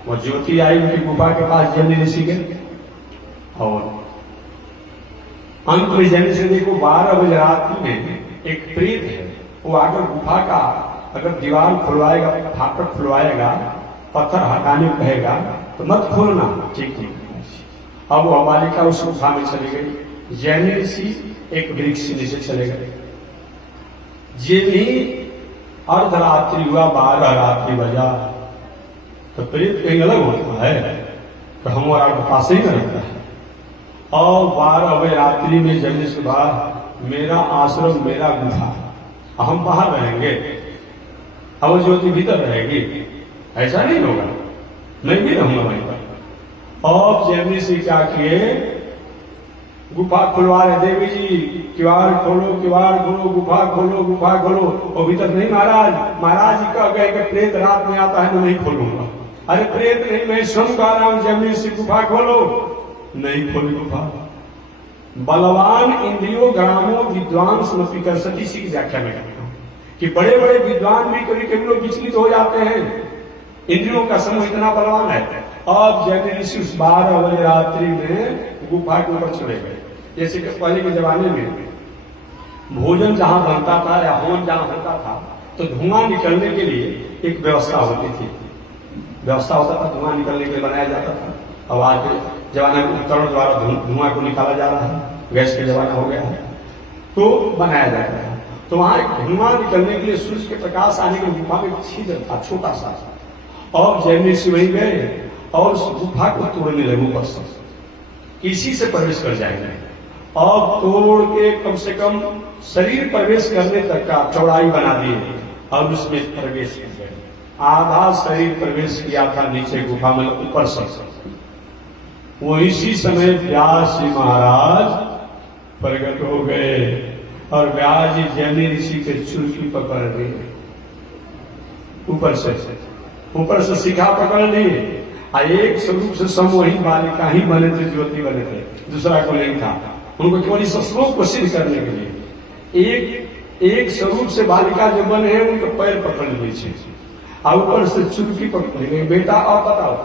वो ज्योति आई उनकी गुफा के पास जैमिनी ऋषि के, और अंत में जैमिनी ऋषि को 12 बजे रात में एक प्रेत है, वो आकर गुफा का अगर दीवार खुलवाएगा, फाटक खुलवाएगा, पत्थर हटाने कहेगा तो मत खोलना, ठीक है। अब वो बालिका उस गुफा में चली गई, जैमिनी ऋषि एक वृक्ष नीचे चले गए। ये भी अर्धरात्रि हुआ, 12 रात्रि बजा, तो प्रेत कहीं अलग होता है तो हमारा पास ही में रहता है। और 12 बजे रात्रि में जैमिनी से बाहर, मेरा आश्रम मेरा गुफा, हम बाहर रहेंगे, अब ज्योति भीतर रहेगी, ऐसा नहीं होगा, मैं भी रहूंगा वहीं पर। और जैमिनी से क्या किए, गुफा खुलवा रहे, देवी जी किवाड़ खोलो, किवाड़ खोलो, गुफा खोलो, गुफा खोलो, और भीतर नहीं महाराज, महाराज जी कह गए कि प्रेत रात में आता है मैं नहीं खोलूंगा। अरे प्रेत नहीं, मैं स्वयं कह रहा हूं जैमिनी से गुफा खोलो, नहीं खोली गुफा। बलवान इंद्रियो ग्रामो विद्वान स्मृति कर सती सी की व्याख्या में कहता हूं कि बड़े बड़े विद्वान भी कभी कभी लोग विचलित हो जाते हैं, इंद्रियों का समूह इतना बलवान है। अब जैमिनी ऋषि उस 12 बजे रात्रि में गुफा के ऊपर चले गए। जैसे कि पहले के जमाने में भोजन जहां बनता था या हवन जहां होता था तो धुआं निकलने के लिए एक व्यवस्था होती थी, व्यवस्था होता था, धुआं निकलने के लिए बनाया जाता था। अब आज के जमाने में उपकरण द्वारा धुआं को निकाला जा रहा है, गैस के जमाना हो गया है, तो बनाया जाता है। तो वहां एक धुआं निकलने के लिए सूर्य के प्रकाश आने के गुफा में छिद्र था छोटा सा, और जैन ऋषि वहीं गए और उस गुफा को तोड़ने लगे ऊपर से, इसी से प्रवेश कर जाएंगे। और तोड़ के कम से कम शरीर प्रवेश करने तक का चौड़ाई बना दिए और उसमें प्रवेश कर गए। आधा शरीर प्रवेश किया था नीचे गुफा में ऊपर से। वो इसी समय व्यास जी महाराज प्रकट हो गए और व्यास जी जैनी ऋषि के चुरकी पकड़ लिए, ऊपर से शिखा पकड़ लिए। एक स्वरूप से समूही बालिका ही बने थे, ज्योति बने थे, दूसरा को नहीं था। उनको केवल इस श्लोक को सिद्ध करने के लिए एक स्वरूप से बालिका जो बने हैं उनके पैर पकड़ लीजिए और ऊपर से चुरकी पकड़ ली। बेटा और बताओ,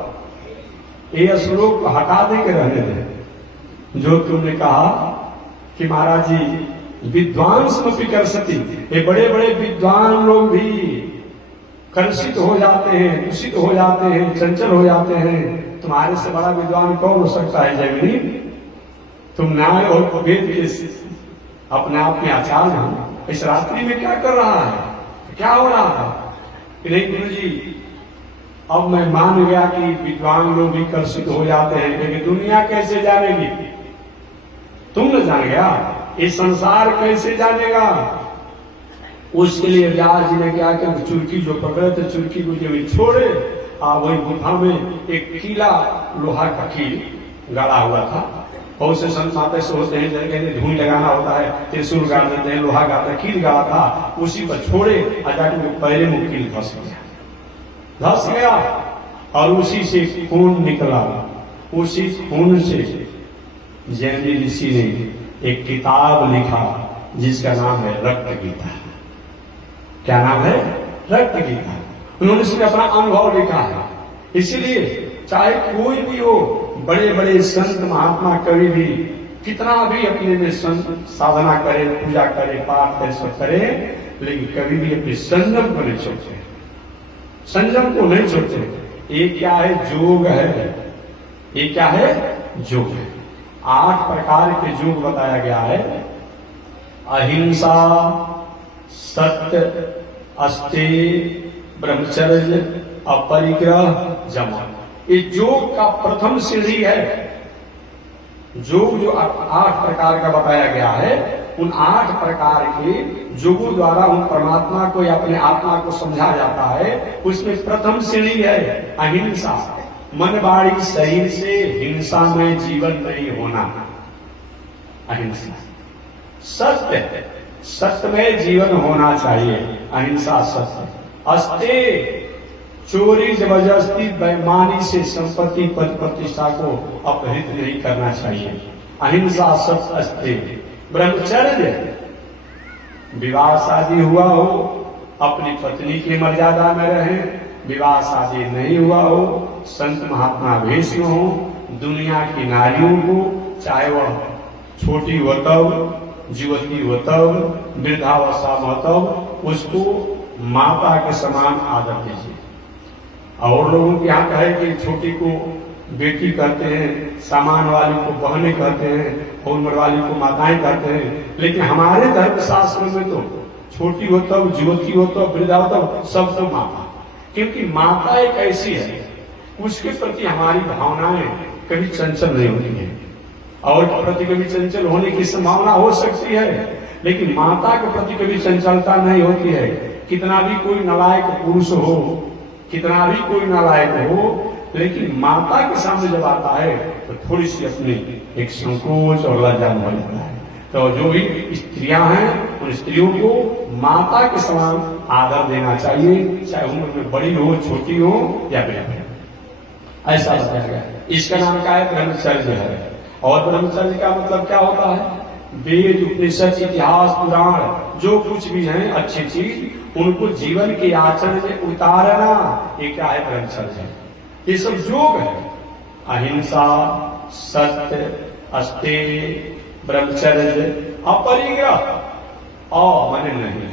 ये श्लोक को हटा दे के रहने दे जो तुमने कहा कि महाराज जी विद्वांस में कर सकती, ये बड़े बड़े विद्वान लोग भी कलुषित हो जाते हैं, दूषित हो जाते हैं, चंचल हो जाते हैं। तुम्हारे से बड़ा विद्वान कौन हो सकता है जैमिनी? तुम न्याय और वेद के अपने आप में आचार्य हो। इस रात्रि में क्या कर रहा है, क्या हो रहा था? नहीं गुरु जी, अब मैं मान गया कि विद्वान लोग भी कलुषित हो जाते हैं, लेकिन दुनिया कैसे जानेगी? तुम न जान गया, ये संसार कैसे जानेगा? उसके लिए व्यास जी ने क्या किया, चुरकी जो पकड़े थे चुरकी को जमीन छोड़े, वही गुफा में एक कीला लोहा का कील गाड़ा हुआ था। बहुत से संत माता से होते हैं जैसे धुई लगाना होता है, त्रिशूल गाड़ देते हैं, लोहा गाड़ते हैं, कील गाड़ा था, उसी पर छोड़े जाके पहले में कील धस गया और उसी से खून निकला। उसी खून से जैनी ऋषि ने एक किताब लिखा जिसका नाम है रक्त गीता। क्या नाम है? रक्त गीता। उन्होंने इसमें अपना अनुभव लिखा है। इसलिए चाहे कोई भी हो, बड़े बड़े संत महात्मा कवि भी कितना भी अपने में साधना करे, पूजा करे, पाठ करे, सब करे, लेकिन कभी भी अपने संयम को नहीं छोड़ते, संयम को नहीं छोड़ते। ये क्या है? योग है। ये क्या है? योग है। 8 प्रकार के योग बताया गया है। अहिंसा, सत्य, अस्तेय, ब्रह्मचर्य, अपरिग्रह, जमा। ये योग का प्रथम सीढ़ी है। योग जो 8 प्रकार का बताया गया है, उन 8 प्रकार के योगों द्वारा उन परमात्मा को या अपने आत्मा को समझा जाता है। उसमें प्रथम सीढ़ी है अहिंसा। मन वाणी शरीर से हिंसा में जीवन नहीं होना, अहिंसा। सत्य, सत्य में जीवन होना चाहिए, अहिंसा सत्य। अस्तेय, चोरी जबरदस्ती बेईमानी से संपत्ति पद प्रतिष्ठा को अपहरित नहीं करना चाहिए, अहिंसा सत्य अस्तेय। ब्रह्मचर्य, विवाह शादी हुआ हो अपनी पत्नी की मर्यादा में रहे, विवाह शादी नहीं हुआ हो संत महात्मा वेश में हो, दुनिया की नारियों को चाहे वह छोटी हो तब, युवती हो तब, वृद्धावस्था हो तब, उसको माता के समान आदर दीजिए। और लोगों के यहाँ कहे कि छोटी को बेटी कहते हैं, सामान वाली को बहनें कहते हैं, उम्र वाली को माताएं कहते हैं, लेकिन हमारे धर्मशास्त्र में तो छोटी हो तब, युवती हो तब, वृद्धा हो तब, सब तो माता। क्योंकि माता एक ऐसी है, उसके प्रति हमारी भावनाएं कभी चंचल नहीं होती है, और के प्रति कभी चंचल होने की संभावना हो सकती है, लेकिन माता के प्रति कभी चंचलता नहीं होती है। कितना भी कोई नालायक पुरुष हो, कितना भी कोई नालायक हो, लेकिन माता के सामने जब आता है तो थोड़ी सी अपनी एक संकोच और लज्जा हो जाता है। तो जो भी स्त्रियां हैं उन स्त्रियों को माता के समान आदर देना चाहिए, चाहे उम्र में बड़ी हो, छोटी हो या बड़ी, ऐसा बताया गया। इसका नाम क्या है? ब्रह्मचर्य है। और ब्रह्मचर्य का मतलब क्या होता है? वेद, उपनिषद, इतिहास, पुराण जो कुछ भी है अच्छी चीज, उनको जीवन के आचरण में उतारना, ये क्या है? ब्रह्मचर्य। ये सब योग है। अहिंसा, सत्य, अस्तेय, ब्रह्मचर्य, अपरिग्रह, और मने नहीं,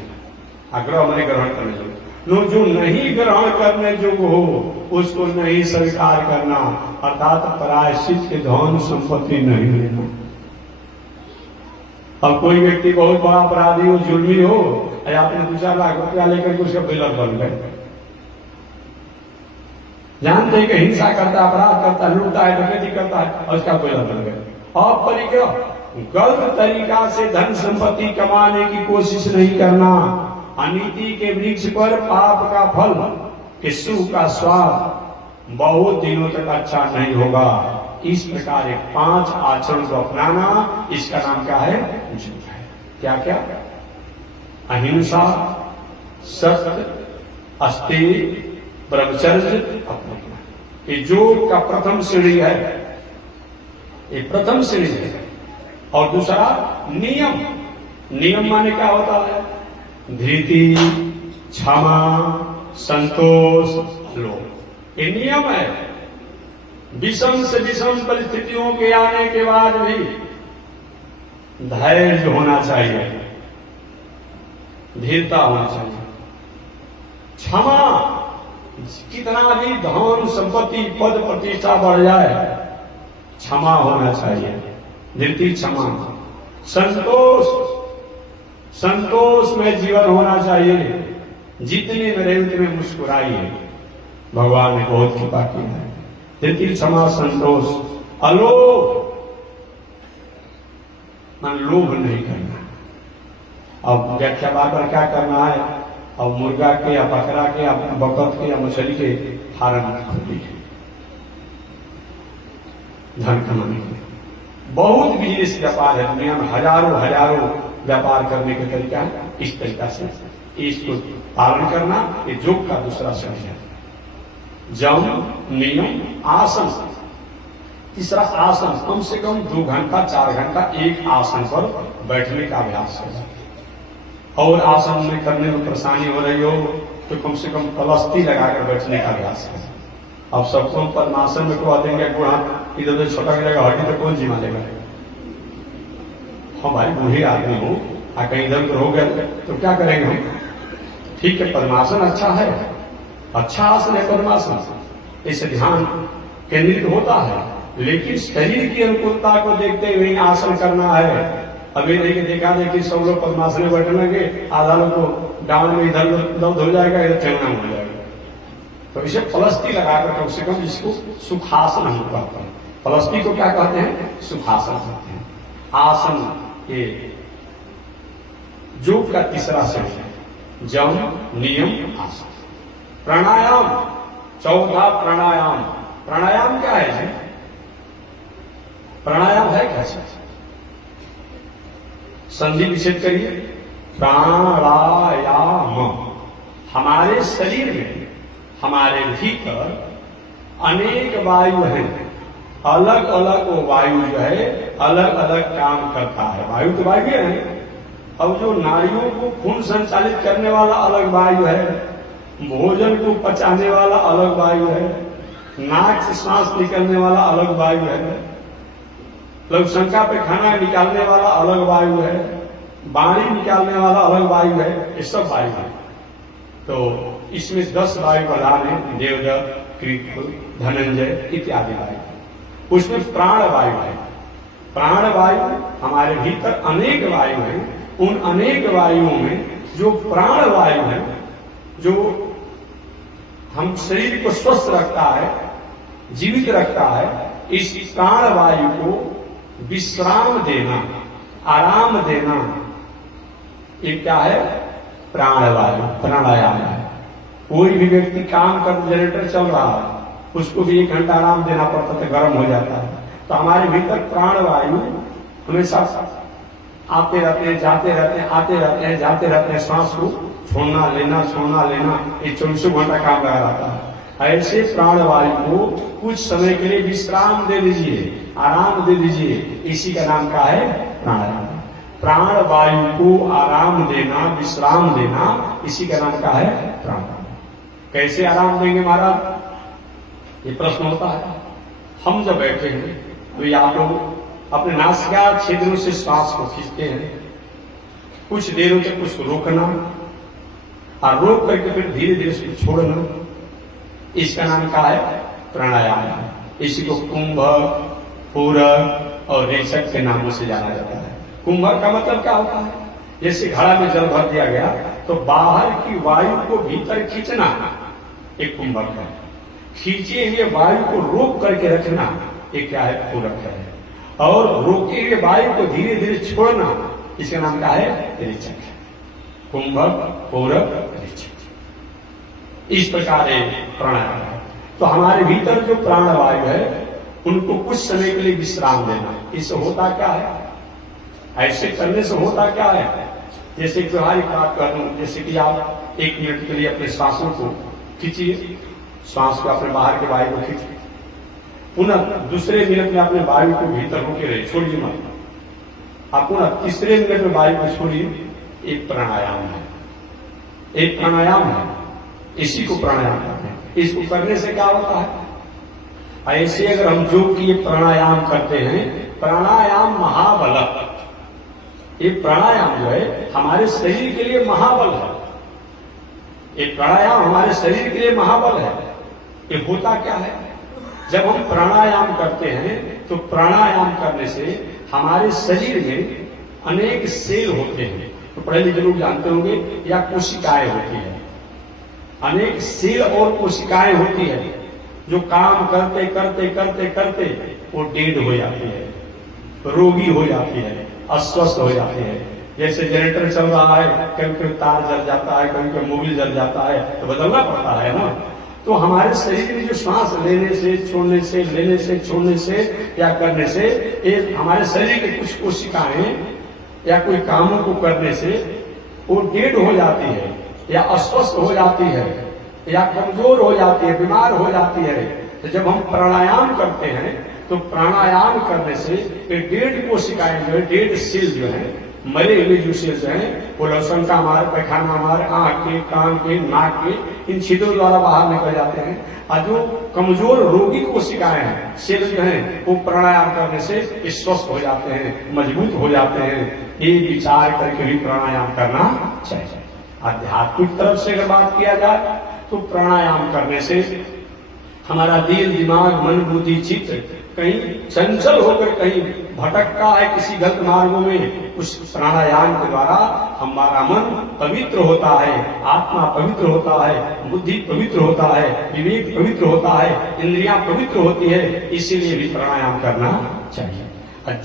आग्रह मने ग्रहण करने योग। जो नहीं ग्रहण करने योग्य हो उसको नहीं स्वीकार करना, अर्थात प्रायश्चित के धन संपत्ति नहीं लेना। अब कोई व्यक्ति बहुत बड़ा अपराधी हो, जुर्मी हो, आपने 2-4 लाख रुपया लेकर के उसका बिलर बन गए, जानते हैं कि हिंसा करता, अपराध करता, लूटता है, डकैती करता है और उसका बिलर बन गए। और गलत तरीका से धन संपत्ति कमाने की कोशिश नहीं करना। अनीति के वृक्ष पर पाप का फल कि सुख का स्वाद बहुत दिनों तक अच्छा नहीं होगा। इस प्रकार 5 आचरण को अपनाना, इसका नाम क्या है? क्या क्या? अहिंसा, सत्य, अस्तेय, ब्रह्मचर्य, अपना। ये योग का प्रथम सीढ़ी है, ये प्रथम सीढ़ी है। और दूसरा नियम। नियम माने क्या होता है? धृति, क्षमा, संतोष, लोभ, ये नियम है। विषम से विषम परिस्थितियों के आने के बाद भी धैर्य होना चाहिए, धीरता होना चाहिए। क्षमा, कितना भी धन संपत्ति पद प्रतिष्ठा बढ़ जाए, क्षमा होना चाहिए, धृति, क्षमा। संतोष, संतोष में जीवन होना चाहिए, जितने में रहे उतने मुस्कुराइए, भगवान ने बहुत कृपा की है। धृति, क्षमा, संतोष। अलोभ, मन लोभ नहीं करना। अब व्याख्या बार क्या करना है? अब मुर्गा के या बकरा के या बकत के या मछली के फार्म खोली है धन कमाने के लिए। बहुत बिजनेस व्यापार है दुनिया में, हजारों व्यापार करने के तरीका है। इस तरीका से इसको पालन करना, ये योग का दूसरा शब्द है। जम, नियम, आसन। तीसरा आसन, कम से कम 2 घंटा 4 घंटा एक आसन पर बैठने का अभ्यास करें। और आसन में करने में परेशानी हो रही हो तो कम से कम पलस्ती लगाकर बैठने का अभ्यास करें। अब सबको पद्मासन में को देंगे, गुण हाथ इधर उधर छोटा गिरेगा, हड्डी तो कौन जिमा लेगा? हम भाई बूढ़े आदमी हो, कहीं इधर उधर हो गए तो क्या करेंगे हम? ठीक है, पद्मासन अच्छा है, अच्छा आसन है पद्मासन, इससे ध्यान केंद्रित होता है, लेकिन शरीर की अनुकूलता को देखते हुए आसन करना है। अभी नहीं देखा देखी सब लोग पद्मासन में बैठने लगे, आधा लोग को डाउन में इधर दर्द हो जाएगा, इधर ठेवना हो जाएगा। तो इसे पलस्ती लगाकर कम से कम इसको सुखासन हम कहते हैं। पलस्ती को क्या कहते हैं? सुखासन कहते हैं। आसन ये योग का तीसरा शब्द है। जम, नियम, आसन। प्राणायाम, चौथा प्राणायाम। प्राणायाम क्या है? प्राणायाम है क्या? संधि विच्छेद करिए। प्राणायाम, हमारे शरीर में, हमारे भीतर अनेक वायु हैं, अलग अलग वो वायु जो है अलग अलग काम करता है। वायु तो वायु है। अब जो नाड़ियों को खून संचालित करने वाला अलग वायु है, भोजन को पचाने वाला अलग वायु है, नाक से सांस निकलने वाला अलग वायु है, लघुशंका पे खाना निकालने वाला अलग वायु है, वाणी निकालने वाला अलग वायु है, ये सब वायु है। तो इसमें 10 वायु प्रधान है, देवदत्त, कृत, धनंजय इत्यादि वायु। उसमें प्राण वायु है। प्राण वायु हमारे भीतर अनेक वायु हैं। उन अनेक वायुओं में जो प्राण वायु है, जो हम शरीर को स्वस्थ रखता है, जीवित रखता है, इस प्राण वायु को विश्राम देना, आराम देना, ये क्या है? प्राणवायु, प्राणायाम है। कोई भी व्यक्ति काम कर, जनरेटर चल रहा है, उसको भी 1 घंटा आराम देना पड़ता है, गर्म हो जाता है। तो हमारे भीतर प्राणवायु हमेशा आते रहते हैं, जाते रहते हैं, आते रहते हैं, जाते रहते हैं। सांस को छोड़ना लेना, छोड़ना लेना, ये 24 घंटा काम लगा रहता है। ऐसे प्राणवायु को कुछ समय के लिए विश्राम दे दीजिए, आराम दे दीजिए। इसी का नाम क्या है? प्राणायाम। प्राण वायु को आराम देना, विश्राम देना, इसी का नाम क्या है? प्राणायाम। कैसे आराम देंगे महाराज? ये प्रश्न होता है। हम जब बैठे हैं तो आप लोग अपने नासिका छिद्रों से श्वास को खींचते हैं, कुछ देर तक उसको रोकना, और रोक करके फिर धीरे धीरे उसको छोड़ना, इसका नाम क्या है? प्राणायाम। इसी को कुंभ, पूरक और रेचक के नामों से जाना जाता है। कुंभक का मतलब क्या होता है? जैसे घड़ा में जल भर दिया गया तो बाहर की वायु को भीतर खींचना एक कुंभक है, खींचे हुए वायु को रोक करके रखना ये क्या है? पूरक है। और रोके हुए वायु को धीरे धीरे छोड़ना इसका नाम क्या है? रेचक है। कुंभक, पूरक, रेचक, इस प्रकार प्राणायाम है। तो हमारे भीतर जो प्राणवायु है उनको कुछ समय के लिए विश्राम देना। इससे होता क्या है? ऐसे करने से होता क्या है? जैसे व्यवहारिक बात कर दूं, जैसे कि आप 1 मिनट के लिए अपने सांसों को खींचिए, श्वास को अपने बाहर के वायु को खींचिए, पुनः दूसरे मिनट में अपने वायु को भीतर रोके रहे, छोड़िए मत। आप पुनः तीसरे मिनट में वायु को छोड़िए। एक प्राणायाम है, एक प्राणायाम है, इसी को प्राणायाम कहते हैं। इसको करने से क्या होता है? ऐसे अगर हम योग की प्राणायाम करते हैं, प्राणायाम महाबल, ये प्राणायाम जो है हमारे शरीर के लिए महाबल है। ये प्राणायाम हमारे शरीर के लिए महाबल है। ये होता क्या है? जब हम प्राणायाम करते हैं तो प्राणायाम करने से हमारे शरीर में अनेक सेल होते हैं। तो पढ़े लिखे लोग जानते होंगे, या कोशिकाएं होती है। अनेक सेल और कोशिकाएं होती है जो काम करते करते करते करते वो डेड हो जाती है, रोगी हो जाती है, अस्वस्थ हो जाती है। जैसे जनरेटर चल रहा है, कभी कभी तार जल जाता है, कभी कभी मोबिल जल जाता है, तो बदलना पड़ता है ना। तो हमारे शरीर में जो श्वास लेने से छोड़ने से, लेने से छोड़ने से या करने से, एक हमारे शरीर के कुछ कोशिकाएं या कोई कामों को करने से वो डेड हो जाती है या अस्वस्थ हो जाती है या कमजोर हो जाती है, बीमार हो जाती है। तो जब हम प्राणायाम करते हैं तो प्राणायाम करने से ये डेड कोशिकाएं जो है, डेड सेल जो है, मरे हुए जो सेल जो है, वो लवसन का हमारे, पैखाना हमारे, आंख के, कान के, नाक के, इन छिद्रों द्वारा बाहर निकल जाते हैं। और जो कमजोर रोगी कोशिकाएं हैं, सेल जो है, वो प्राणायाम करने से स्वस्थ हो जाते हैं, मजबूत हो जाते हैं। ये विचार करके भी प्राणायाम करना चाहिए। आध्यात्मिक तरफ से अगर बात किया जाए तो प्राणायाम करने से हमारा दिल, दिमाग, मन, बुद्धि, चित्त कहीं चंचल होकर कहीं भटकता है किसी गलत मार्गों में, उस प्राणायाम के द्वारा हमारा मन पवित्र होता है, आत्मा पवित्र होता है, बुद्धि पवित्र होता है, विवेक पवित्र होता है, इंद्रियां पवित्र होती है। इसीलिए भी प्राणायाम करना चाहिए।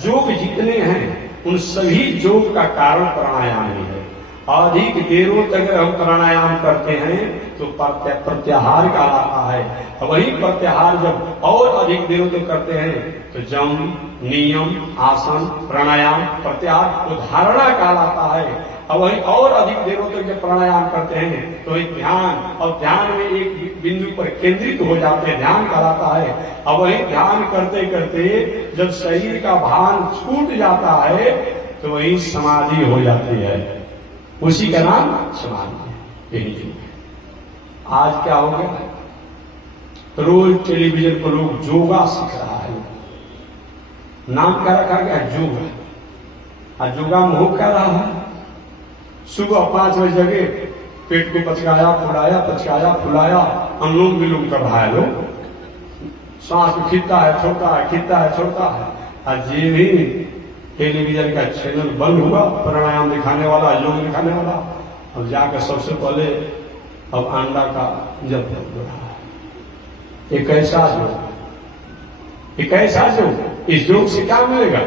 योग जितने हैं उन सभी योग का कारण प्राणायाम ही है। अधिक देरों तक अगर हम प्राणायाम करते हैं तो प्रत्याहार कहलाता है। वही प्रत्याहार जब और अधिक देरों तक करते हैं तो जम, नियम, आसन, प्राणायाम, प्रत्याहार तो धारणा कहलाता है। और वही और अधिक देरों तक जब प्राणायाम करते हैं तो एक ध्यान, और ध्यान में एक बिंदु पर केंद्रित हो जाते हैं, ध्यान कहलाता है। और वही ध्यान करते करते जब शरीर का भान छूट जाता है तो वही समाधि हो जाती है, उसी का नाम समाधि। यही जो आज क्या हो गया, रोज टेलीविजन पर लोग योगा सीख रहा है, नाम क्या रखा गया? योगा। और योगा में हो क्या रहा है? सुबह 5 बजे जगे, पेट को पचकाया फुलाया, पचकाया फुलाया, अनुलोम विलोम कर रहा है लोग, सांस को खींचता है छोड़ता है, खींचता है छोड़ता है। और ये भी टेलीविजन का चैनल बंद हुआ, प्राणायाम दिखाने वाला, योग दिखाने वाला, अब जाकर सबसे पहले अब अंडा का जप हो रहा है। एक ऐसा योग, एक ऐसा योग, इस योग से क्या मिलेगा?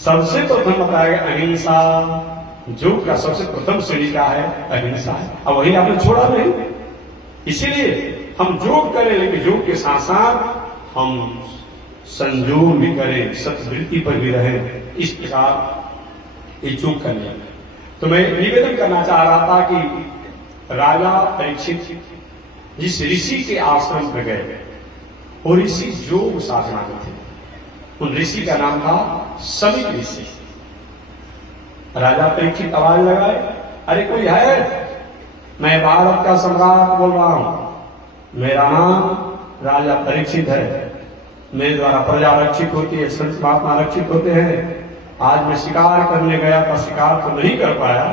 सबसे प्रथम बताया अहिंसा। योग का सबसे प्रथम श्रेणी का है अहिंसा, अब वही आपने छोड़ा नहीं। इसीलिए हम योग करें, लेकिन योग के साथ साथ हम संयोग भी करें, सत्वृत्ति पर भी रहें। इस प्रकार ये योग करने। तो मैं निवेदन करना चाह रहा था कि राजा परीक्षित जिस ऋषि के आश्रम पर गए, वो ऋषि योग साधना में थे। उन ऋषि का नाम था समीक ऋषि। राजा परीक्षित आवाज लगाए, अरे कोई है? मैं भारत का सम्राट बोल रहा हूं, मेरा नाम राजा परीक्षित है, मेरे द्वारा प्रजा रक्षित होती है, संत महात्मा रक्षित होते हैं। आज मैं शिकार करने गया था, शिकार तो नहीं कर पाया,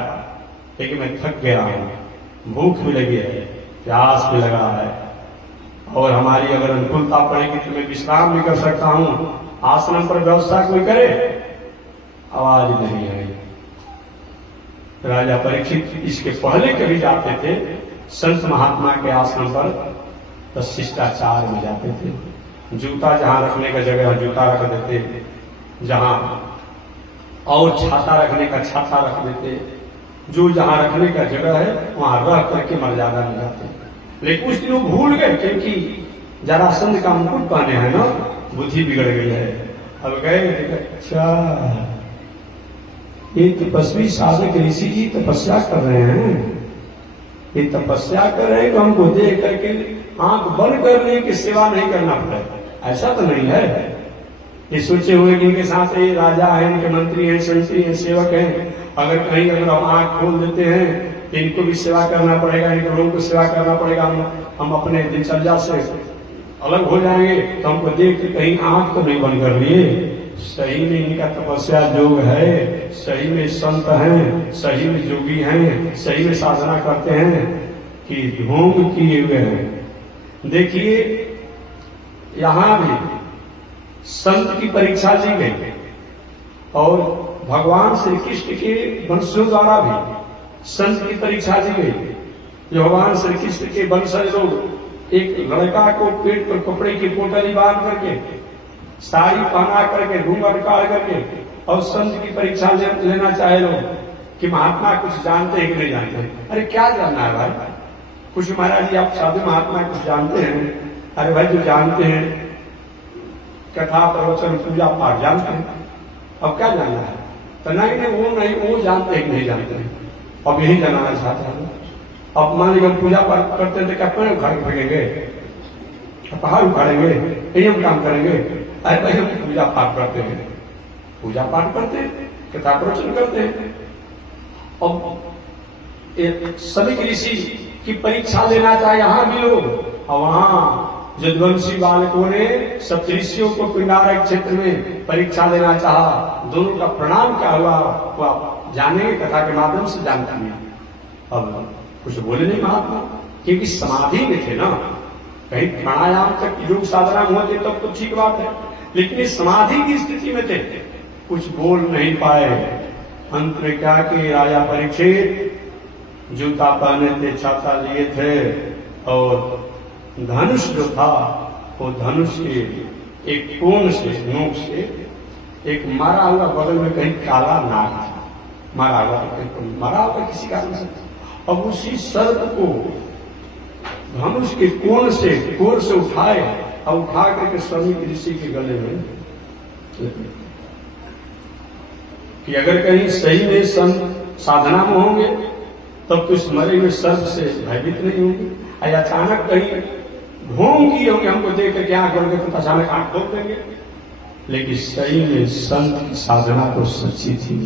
लेकिन मैं थक गया हूं, भूख भी लगी है, प्यास भी लगा है, और हमारी अगर अनुकूलता पड़ेगी तो मैं विश्राम भी कर सकता हूं, आश्रम पर व्यवस्था कोई करे, आवाज नहीं आई। राजा परीक्षित इसके पहले कभी जाते थे संत महात्मा के आश्रम पर, तो शिष्टाचार में जाते थे। जूता जहां रखने का जगह जूता रख देते, जहां और छाता रखने का छाता रख देते, जो जहां रखने का जगह है वहां रह करके मर्यादा में जाते। लेकिन उस दिन वो भूल गए, क्योंकि जरासंध का मुकुट पहने हैं ना, बुद्धि बिगड़ गई है। अब गए, अच्छा ये तपस्वी साधक ऋषि जी तपस्या कर रहे हैं, ये तपस्या कर रहे हैं तो हमको देख करके आंख बंद करने की सेवा नहीं करना पड़ेगा, ऐसा तो नहीं है। ये सोचे हुए कि इनके साथ ये राजा है, इनके मंत्री हैं, संतरी हैं, सेवक हैं, अगर कहीं अगर हम आंख खोल देते हैं तो इनको भी सेवा करना पड़ेगा, इनके लोगों को सेवा करना पड़ेगा, हम अपने दिनचर्या से अलग हो जाएंगे, तो हमको देख के कहीं आंख तो नहीं बंद कर लिए। सही में इनका तपस्या योग है, सही में संत हैं, सही में योगी हैं, सही में साधना करते हैं कि ढोंग किए हुए हैं। देखिए यहां भी संत की परीक्षा ली गई, और भगवान श्री कृष्ण के वंशों द्वारा भी संत की परीक्षा दी गई। भगवान श्री कृष्ण के वंशज लोग एक लड़का को पेट पर कपड़े की पोटली बांध करके, साड़ी पहना करके, घूंघट काट करके, और संत की परीक्षा लेना चाहे लोग कि महात्मा कुछ जानते हैं कि नहीं जानते। अरे क्या जानना है भाई, कुछ महाराज जी आप साधु महात्मा कुछ जानते हैं? अरे भाई जो जानते हैं कथा प्रवचन पूजा पाठ जानते हैं, अब क्या जानना है? तो नहीं वो जानते हैं कि नहीं जानते हैं, अब यही जानना चाहता है। अब मान लीजिए पूजा पाठ करते हैं तो क्या पेड़ उखाड़ के फेंकेंगे, पहाड़ उखाड़ेंगे, यही हम काम करेंगे? अरे भाई हम पूजा पाठ करते हैं, पूजा पाठ करते हैं, कथा प्रवचन करते हैं। अब सभी ऋषि की परीक्षा लेना चाहे यहाँ भी लोग, और वहां जदवंशी बालकों ने सप्तऋषियों को पिंडारक क्षेत्र में परीक्षा लेना चाहा, दोनों का परिणाम क्या हुआ वो आप जानेंगे, कथा के माध्यम से जानते हैं। अब कुछ बोले नहीं महात्मा, क्योंकि समाधि में थे ना, कहीं प्राणायाम तक योग साधना में होते तब तो ठीक बात है, लेकिन इस समाधि की स्थिति में थे, कुछ बोल नहीं पाए। अंत में क्या कि राजा परीक्षित जूता पहने थे, छाता लिए थे, और धनुष जो था वो धनुष के एक कोण से, नोक से एक मारा हुआ, बगल में कहीं काला नाग था, मारा हुआ किसी कारण से। अब उसी सर्प को धनुष के कोण से उठाए, और उठा करके स्वामी ऋषि के गले में, कि अगर कहीं सही में संत साधना में होंगे तब तो इस मरे हुए सर्प से भयभीत नहीं होंगे। अचानक कहीं ढोंग किए होंगे, हमको देख करके आंख बंद करके अचानक आंख खोल देंगे। लेकिन सही में संत की साधना तो सच्ची थी,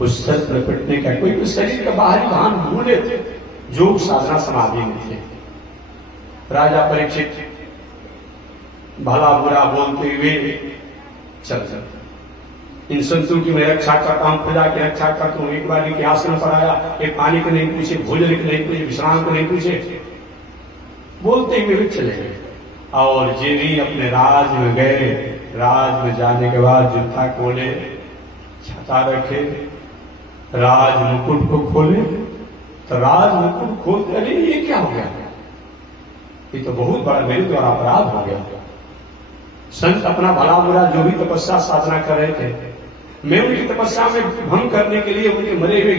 उस सर्प लपेटने का कोई शरीर का बाहरी भान भूले थे, योग साधना समाधि में थे। राजा परीक्षित भला बुरा बोलते हुए चल इन संतों की मैं रक्षा करता हूं, प्रजा की रक्षा करता हूं। एक बार इनके आश्रम पर आया, एक पानी को नहीं पूछे, भोजन को नहीं पूछे, विश्राम को नहीं पूछे, बोलते हुए भी चले गए। और जे भी अपने राज में गए, राज में जाने के बाद जूता खोले, छाता रखे, राज मुकुट को खोले, तो राज मुकुट खोलते, अरे ये क्या हो गया, ये तो बहुत बड़ा मेरे द्वारा अपराध हो गया। संत अपना भला बुरा जो भी तपस्या साधना कर रहे थे, मैं उनकी तपस्या में भंग करने के लिए उनके मरे हुए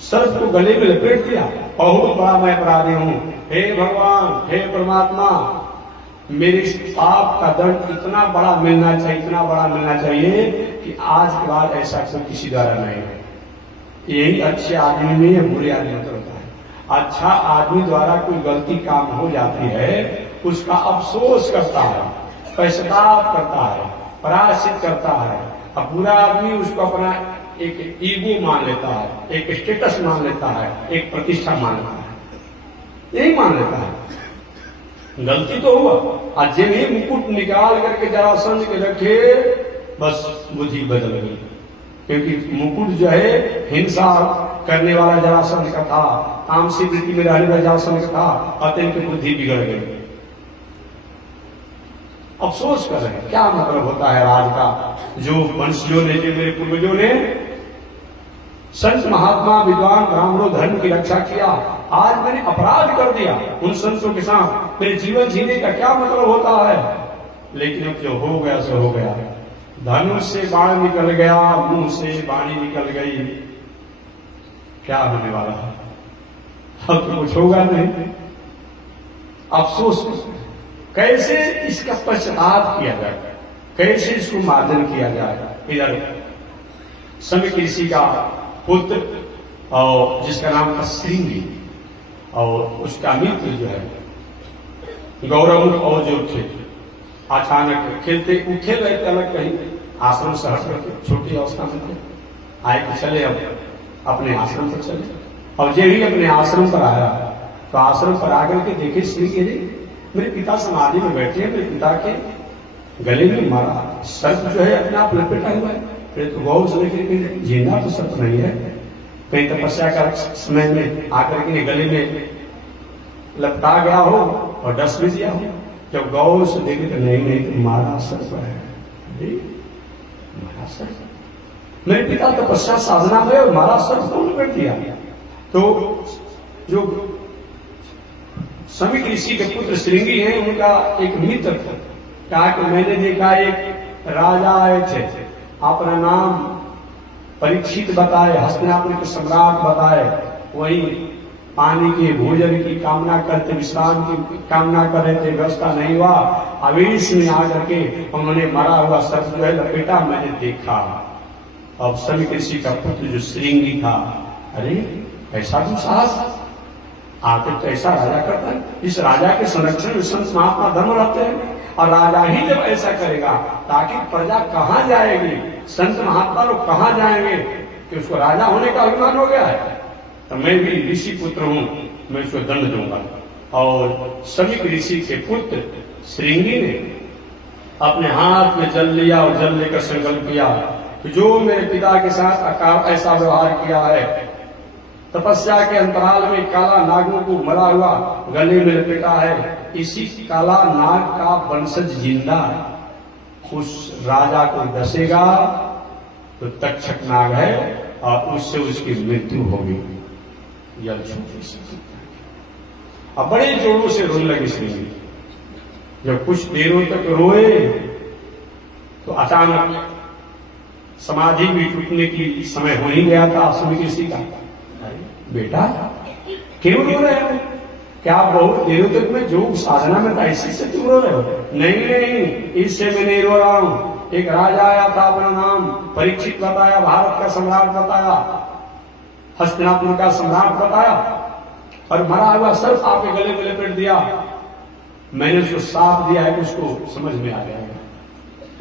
सर्प को गले में लपेट दिया, बहुत बड़ा मैं अपराधी हूं। हे भगवान, हे परमात्मा, मेरे इस पाप का दंड इतना बड़ा मिलना चाहिए, इतना बड़ा मिलना चाहिए कि आज के बाद ऐसा कोई किसी द्वारा नहीं है। यही अच्छे आदमी में या बुरे आदमी में होता है। अच्छा आदमी द्वारा कोई गलती काम हो जाती है, उसका अफसोस करता है, पश्चाताप करता है, प्रायश्चित करता है। अब बुरा आदमी उसको अपना एक ईगो मान लेता है, एक स्टेटस मान लेता है, एक प्रतिष्ठा मान लेता है, यही मान लेता है। गलती तो हुआ, आज जब ही मुकुट निकाल करके जरासंध के रखे, बस बुद्धि बदल गई। क्योंकि मुकुट जो है हिंसा करने वाला जरासंध का था, तामसी वृत्ति में रहने वाला जरासंध का था, अत्यंत बुद्धि बिगड़ गई। अफसोस कर रहे हैं, क्या मतलब होता है राज का। जो वंशियों ने, जो मेरे पूर्वजों ने संत महात्मा विद्वान ब्राह्मणों धर्म की रक्षा किया, आज मैंने अपराध कर दिया उन संतों के साथ, मेरे जीवन जीने का क्या मतलब होता है। लेकिन अब जो हो गया सो हो गया। धनुष से बाण निकल गया, मुंह से वाणी निकल गई, क्या होने वाला है, अब तो कुछ होगा नहीं। अफसोस कैसे इसका पश्चाताप किया जाए, कैसे इसको मार्जन किया जाए। इधर समिक ऋषि का पुत्र और जिसका नाम था श्रृंगी, और उसका मित्र जो है गौरव और जो थे, अचानक खेलते खेल रहे थे अलग कहीं आश्रम से हट करके, छोटी अवस्था में थे, आए कि चले अब अपने आश्रम पर चले। और जब ही अपने आश्रम पर आया तो आश्रम पर आकर के देखे श्रृंगी ने, मेरे पिता समाधि में बैठे हैं, मेरे पिता के गले में मारा सर्प जो है अपने आप लपेटा हुआ है। फिर तो गौर से लेकर जिंदा तो सर्प नहीं है, कहीं तपस्या का समय में आकर के गले में लपटा गया हो और डस भी दिया हो। जब गौर से देखे तो नहीं तो मारा सर्प है, मारा सर्प। मेरे पिता तपस्या साधना में और मारा सर्प को लपेट दिया। तो जो समिक ऋषि के पुत्र श्रृंगी हैं, उनका एक मित्र था, कहा कि मैंने देखा एक राजा आए थे, अपना नाम परीक्षित बताए, हस्तिनापुर के सम्राट बताए, वही पानी के भोजन की कामना करते, विश्राम की कामना कर रहे थे, व्यवस्था नहीं हुआ, आवेश में आकर के उन्होंने मरा हुआ सर्प जो है लपेटा, मैंने देखा। अब समिक ऋषि का पुत्र जो श्रृंगी था, अरे ऐसा भी साहस, आखिर तो ऐसा राजा करता है, इस राजा के संरक्षण में संत महात्मा धर्म रहते हैं, और राजा ही जब ऐसा करेगा ताकि प्रजा कहां जाएगी, संत महात्मा लोग कहां जाएंगे, कि उसको राजा होने का अभिमान हो गया है। तो मैं भी ऋषि पुत्र हूं, मैं उसको दंड दूंगा। और समिक ऋषि के पुत्र श्रृंगी ने अपने हाथ में जल लिया और जल लेकर संकल्प किया कि जो मेरे पिता के साथ ऐसा व्यवहार किया है, तपस्या के अंतराल में काला नागों को मरा हुआ गले में लपेटा है, इसी काला नाग का वंशज जिंदा उस राजा को दसेगा तो तक्षक नाग है और उससे उसकी मृत्यु होगी। यह छोटी सी अब बड़े जोरों से रोने लगी श्रृंगी। जब कुछ देरों तक रोए तो अचानक समाधि भी टूटने की समय हो ही गया था समिक ऋषि का। बेटा क्यों रो रहे हो, क्या बहुत देर तक मैं योग साधना में था इसी से क्यों रो रहे हो। नहीं, इससे मैं नहीं रो रहा हूं। एक राजा आया था, अपना नाम परीक्षित बताया, भारत का सम्राट बताया, हस्तिनापुर का सम्राट बताया, और मरा हुआ सर्प आपके गले में लपेट दिया। मैंने उसको साफ दिया है, उसको समझ में आ जाएगा,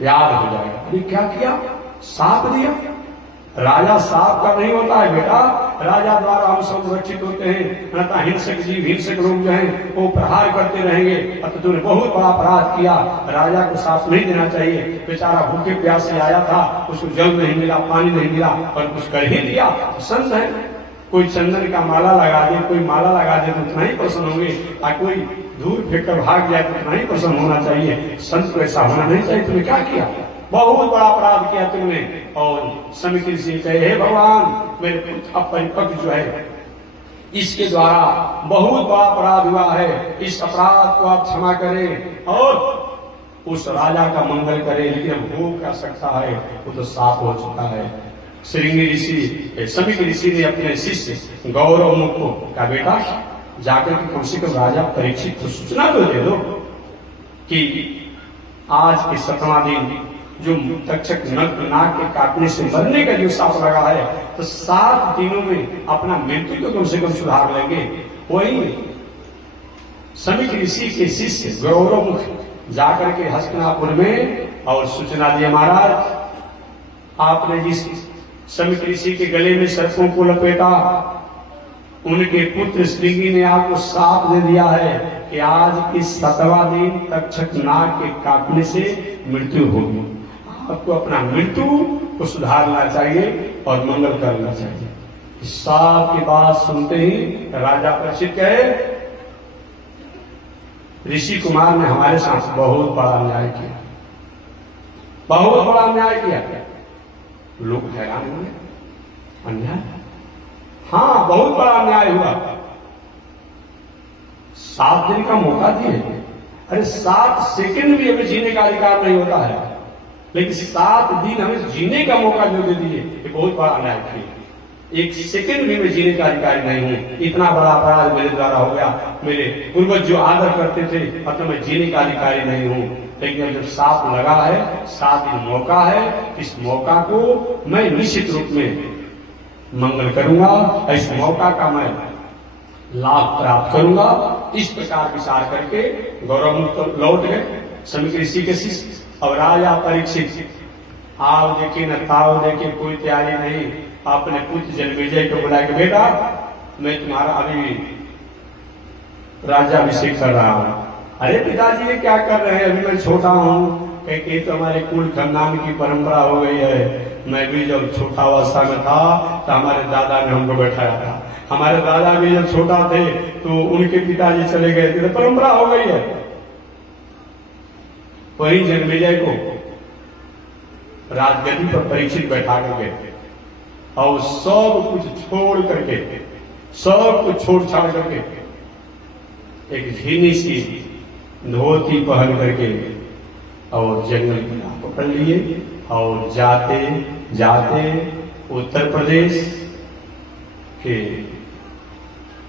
याद हो जाएगा। अरे क्या किया, साफ दिया। राजा साफ का नहीं होता है बेटा, राजा द्वारा हम संरक्षित होते हैं, अन्यथा हिंसक जीव, हिंसक लोग जो हैं वो प्रहार करते रहेंगे। अब तूने बहुत बड़ा अपराध किया, राजा को साथ नहीं देना चाहिए। बेचारा भूखे प्यास से आया था, उसको जल नहीं मिला, पानी नहीं मिला, और कुछ कर ही दिया। संत है, कोई चंदन का माला लगा दे, कोई माला लगा दे तो उतना ही प्रसन्न होंगे, और कोई दूर फेंक कर भाग जाए तो उतना ही प्रसन्न होना चाहिए। संत को ऐसा होना नहीं चाहिए। तुमने क्या किया, बहुत बड़ा अपराध किया तुमने। और समिक ऋषि कहे, हे भगवान, मेरे पुत्र अपरिपक्व जो है, इसके द्वारा बहुत बड़ा अपराध हुआ है, इस अपराध को आप क्षमा करें और उस राजा का मंगल करें। लेकिन अब हो क्या सकता है, वो तो साफ हो चुका है। श्रृंगी ऋषि, समिक ऋषि ने अपने शिष्य गौरव मुख को कहा, बेटा जाकर के कम से कम राजा परीक्षित को सूचना तो दे दो कि आज के 7वां दिन जो तक्षक नाग के काटने से मरने का जो साफ लगा है, तो 7 दिनों में अपना मृत्यु को कम से कम सुधार लेंगे। वही समिक ऋषि के शिष्य गौरव मुख जाकर के हस्तिनापुर में और सूचना दिया, महाराज आपने जिस समिक ऋषि के गले में सर्पों को लपेटा, उनके पुत्र श्रृंगी ने आपको साफ दे दिया है कि आज की 7वां दिन तक्षक नाग के काटने से मृत्यु होगी। आपको अपना मृत्यु को सुधारना चाहिए और मंगल करना चाहिए। साप की बात सुनते ही राजा परीक्षित कहे, ऋषि कुमार ने हमारे साथ बहुत बड़ा अन्याय किया, बहुत बड़ा अन्याय किया। लोग हैरान हुए, अन्याय? हाँ, बहुत बड़ा अन्याय हुआ। 7 दिन का मौका दिए। अरे 7 सेकंड भी हमें जीने का अधिकार नहीं होता है, लेकिन 7 दिन हमें जीने का मौका जो दे दिए, ये बहुत बड़ा अन्याय किया। 1 सेकंड भी मैं जीने का अधिकारी नहीं हूं। इतना बड़ा अपराध मेरे द्वारा हो गया। मेरे पूर्वज जो आदर करते थे, मतलब मैं जीने का अधिकारी नहीं हूं। लेकिन जब साप लगा है, 7 दिन मौका है, इस मौका को मैं निश्चित रूप में मंगल करूंगा, इस मौका का मैं लाभ प्राप्त करूंगा। इस प्रकार विचार करके गौरव लौट गए समीक ऋषि के शिष्य। अब राजा परीक्षित आओ देखे न ताव देखे, कोई तैयारी नहीं। अपने पुत्र जन्मेजय को बुला के, बेटा मैं तुम्हारा अभी राज्याभिषेक कर रहा हूं। अरे पिताजी ये क्या कर रहे हैं, अभी मैं छोटा हूं। कहीं तो हमारे कुल खानदान की परंपरा हो गई है। मैं भी जब छोटा अवस्था में था तो हमारे दादा ने हमको बैठाया था। हमारे दादा भी जब छोटा थे तो उनके पिताजी चले गए थे, तो परंपरा हो गई है। वही जन्मेजय को राजगद्दी पर परीक्षित बैठा कर गए और सब कुछ छोड़ करके, सब कुछ छोड़ छाड़ करके एक झीनी सी धोती पहन करके और जंगल की राह पकड़ लिए और जाते जाते उत्तर प्रदेश के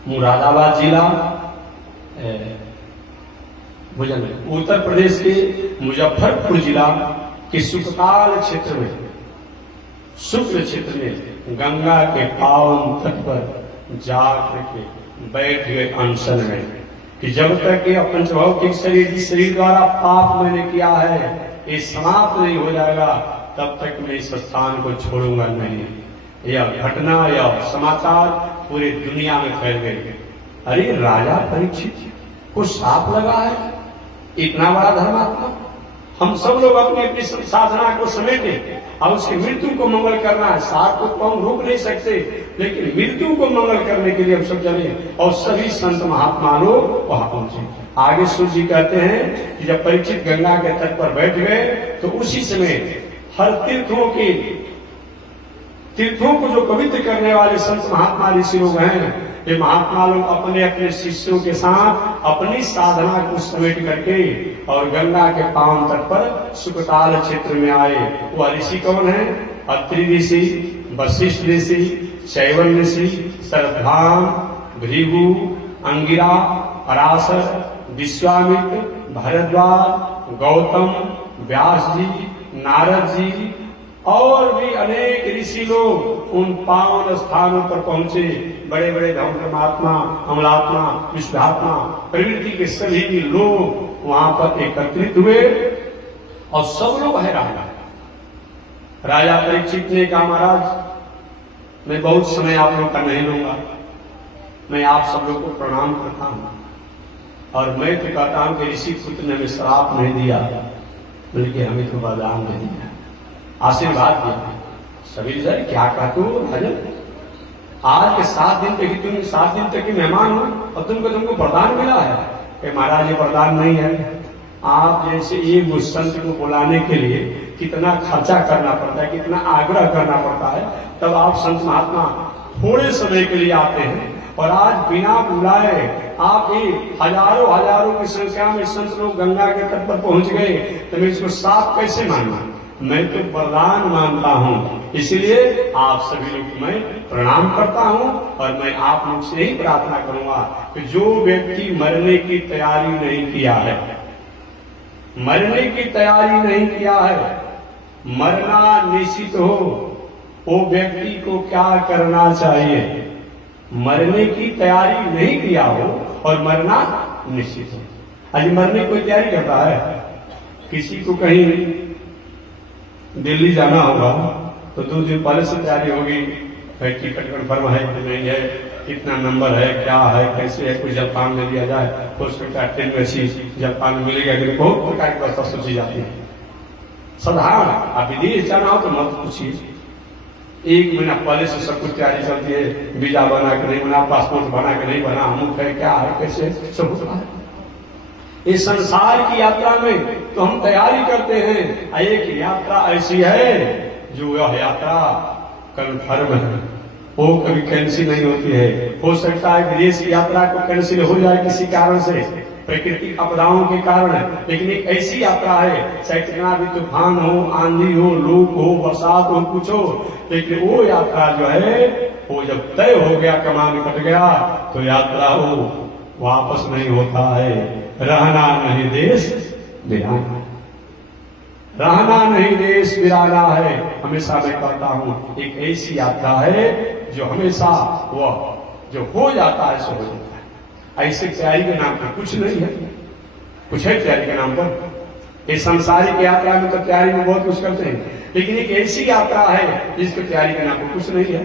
मुरादाबाद जिला, उत्तर प्रदेश के मुजफ्फरपुर जिला के सुकताल क्षेत्र में, शुक्ल क्षेत्र में गंगा के पावन तट पर जाकर के बैठ गए अनशन में कि जब तक ये पंचभौतिक शरीर, जिस शरीर द्वारा पाप मैंने किया है, ये समाप्त नहीं हो जाएगा, तब तक मैं इस स्थान को छोड़ूंगा नहीं। यह घटना, यह समाचार पूरी दुनिया में फैल गए। अरे राजा परीक्षित को साप लगा है, इतना बड़ा धर्मात्मा। हम सब लोग अपनी अपनी साधना को समेटे और उसकी मृत्यु को मंगल करना है। साप को तो हम रोक नहीं सकते, लेकिन मृत्यु को मंगल करने के लिए हम सब चले और सभी संत महात्मा लोग वहां पहुंचे। आगे सूर्य जी कहते हैं कि जब परीक्षित गंगा के तट पर बैठ गए तो उसी समय हर तीर्थों को जो पवित्र करने वाले संत महात्मा ऋषि लोग हैं, ये महात्मा लोग अपने अपने शिष्यों के साथ अपनी साधना को समेट करके और गंगा के पावन तट पर सुकताल क्षेत्र में आए। वह ऋषि कौन है? अत्रि ऋषि, वशिष्ठ ऋषि, चैवन ऋषि, शरद्धान, भृगु, अंगिरा, पराशर, विश्वामित्र, भरद्वाज, गौतम, व्यास जी, नारद जी और भी अनेक ऋषि लोग उन पावन स्थानों पर पहुंचे। बड़े बड़े धर्मात्मा, अमलात्मा, विश्वात्मा, प्रवृत्ति के सभी लोग वहां पर एकत्रित हुए और सब लोग हैरान। राजा परीक्षित ने कहा, महाराज मैं बहुत समय आप लोग का नहीं लूंगा, मैं आप सब लोग को प्रणाम करता हूं और मैं तो कहता हूं कि ऋषि पुत्र ने हमें श्राप नहीं दिया, बल्कि हमें तो वरदान दे दिया, आशीर्वाद दिया। सभी सर क्या कहते हो राजन, आज के 7 दिन तक तुम 7 दिन तक के मेहमान हो और तुमको वरदान मिला है? कि महाराज ये वरदान नहीं है। आप जैसे एक संत को बुलाने के लिए कितना खर्चा करना पड़ता है, कितना आग्रह करना पड़ता है, तब आप संत महात्मा थोड़े समय के लिए आते हैं और आज बिना बुलाए आप हजारों की संख्या में संत लोग गंगा के तट पर पहुंच गए, तो मैं इसको साफ कैसे मानना? मैं तो वरदान मानता हूं, इसलिए आप सभी लोग मैं प्रणाम करता हूं और मैं आप लोग से ही प्रार्थना करूंगा कि जो व्यक्ति मरने की तैयारी नहीं किया है, मरने की तैयारी नहीं किया है, मरना निश्चित हो, वो व्यक्ति को क्या करना चाहिए? मरने की तैयारी नहीं किया हो और मरना निश्चित हो। आज मरने की तैयारी करता है, किसी को कहीं दिल्ली जाना होगा तो 2 दिन पहले से तैयारी होगी, टिकट कन्फर्म है कि नहीं है, कितना नंबर है, क्या है, कैसे है, कोई जापान में दिया जाए, हो सकता है ट्रेन में सी जापान में मिलेगा कि बहुत प्रकार की व्यवस्था सोची जाती है। साधारण आप विदेश जाना हो तो मत पूछिए, 1 महीना पहले से सब कुछ तैयारी चलती है, वीजा बना के नहीं बना, पासपोर्ट बना के नहीं बना, अमुक है क्या है कैसे सब होता है। इस संसार की यात्रा में तो हम तैयारी करते हैं, एक यात्रा ऐसी है जो यह यात्रा कन्फर्म है, वो कभी कैंसिल नहीं होती है। हो सकता है विदेश की यात्रा को कैंसिल हो जाए किसी कारण से, प्राकृतिक आपदाओं के कारण, लेकिन एक ऐसी यात्रा है, चाहे कितना भी तूफान हो, आंधी हो, लूप हो, बरसात हो, कुछ हो, लेकिन वो यात्रा जो है वो जब तय हो गया, कमान कट गया, तो यात्रा वो वापस नहीं होता है। रहना नहीं देश बिराना, रहना नहीं देश बिराना है। हमेशा मैं कहता हूं एक ऐसी यात्रा है जो हमेशा वह जो हो जाता है सो हो जाता है। ऐसे तैयारी के नाम पर कुछ नहीं है, कुछ है तैयारी के नाम पर? ये सांसारिक यात्रा में तो तैयारी में बहुत कुछ करते हैं, लेकिन एक ऐसी यात्रा है जिसकी तैयारी के नाम पर कुछ नहीं है।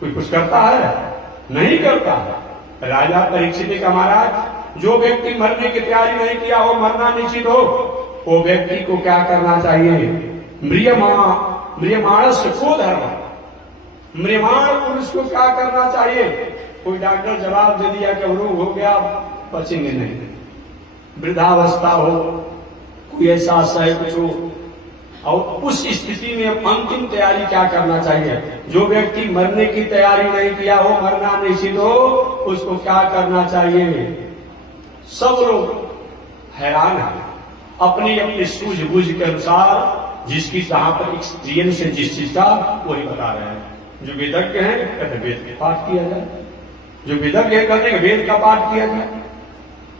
कोई कुछ करता है? नहीं करता है। राजा परीक्षित का महाराज, जो व्यक्ति मरने की तैयारी नहीं किया हो, मरना निश्चित हो, वो व्यक्ति को क्या करना चाहिए? म्रियमाणस को धर्म, म्रियमाण पुरुष को क्या करना चाहिए? कोई डॉक्टर जवाब दे दिया कि रोग हो गया, बचेंगे नहीं। वृद्धावस्था हो, कोई ऐसा कुछ हो, और उस स्थिति में अंतिम तैयारी क्या करना चाहिए? जो व्यक्ति मरने की तैयारी नहीं किया हो, मरना निश्चित हो, उसको क्या करना चाहिए? सब लोग हैरान है, अपनी अपनी सूझबूझ के अनुसार जिसकी जहां पर एक्सपीरियंस है जिस चीज का वही बता रहे हैं। जो वेदज्ञ हैं कहते वेद का पाठ किया जाए, जो वेदज्ञ कहते हैं वेद का पाठ किया जाए,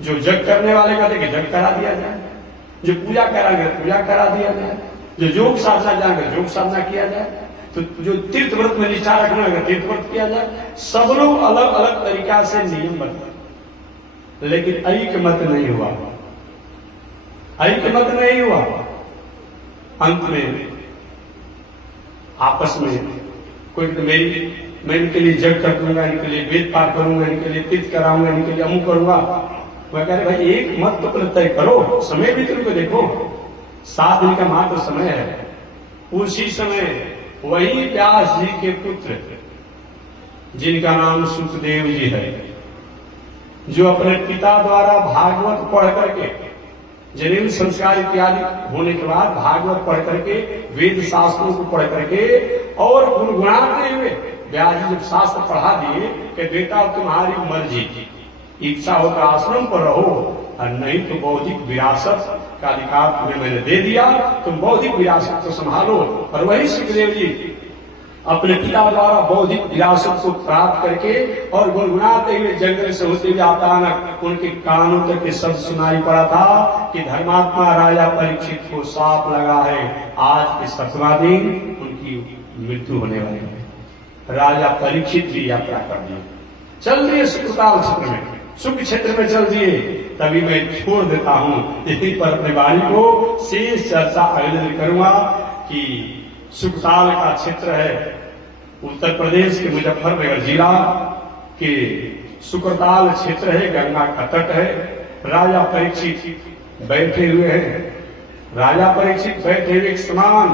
जो जग करने वाले कहते हैं कि जग करा दिया जाए, जो पूजा कराएंगे पूजा करा दिया जाए, जो योग साधना जाएंगे योग साधना किया जाए, तो जो तीर्थ व्रत में निष्ठा रखना होगा तीर्थ व्रत किया जाए। सब लोग अलग अलग तरीका से नियम बनाते, लेकिन ऐक्य मत नहीं हुआ, ऐक्य मत नहीं हुआ। अंत में आपस में कोई मैं इनके लिए जग कर दूंगा, इनके लिए वेद पाठ करूंगा, इनके लिए तीर्थ कराऊंगा, इनके लिए अमुक करूंगा। मैं कह रहे भाई एक मत तो तय करो, समय भी तुमको देखो, 7 दिन का मात्र समय है। उसी समय वही व्यास जी के पुत्र जिनका नाम सुखदेव जी है, जो अपने पिता द्वारा भागवत पढ़ करके, जनेऊ संस्कार इत्यादि होने के बाद भागवत पढ़ करके, वेद शास्त्रों को पढ़ करके और गुणगुणाते हुए व्यास जी जब शास्त्र पढ़ा दिए कि बेटा तुम्हारी मर्जी, इच्छा हो तो आश्रम पर रहो और नहीं तो बौद्धिक विरासत का अधिकार तुम्हें मैंने दे दिया, तुम बौद्धिक विरासत को संभालो। और वही सुखदेव जी अपने पिता द्वारा बौद्धिक विरासत को प्राप्त करके और गुनगुनाते हुए जंगल से होते हुए अचानक उनके कानों तक के शब्द सुनाई पड़ा था कि धर्मात्मा राजा परीक्षित को साप लगा है, आज के 7वां दिन उनकी मृत्यु होने वाली है। राजा परीक्षित भी यात्रा कर दिए, चल दिए सुखताल क्षेत्र में, सुख क्षेत्र में चल दिए। तभी मैं छोड़ देता हूं, यहीं पर अपनी वाणी को शेष चर्चा अगले दिन करूंगा कि सुखताल का क्षेत्र है उत्तर प्रदेश के मुजफ्फरनगर जिला के सुकरताल क्षेत्र है, गंगा का तट है। राजा परीक्षित बैठे हुए हैं, राजा परीक्षित बैठे हुए एक समान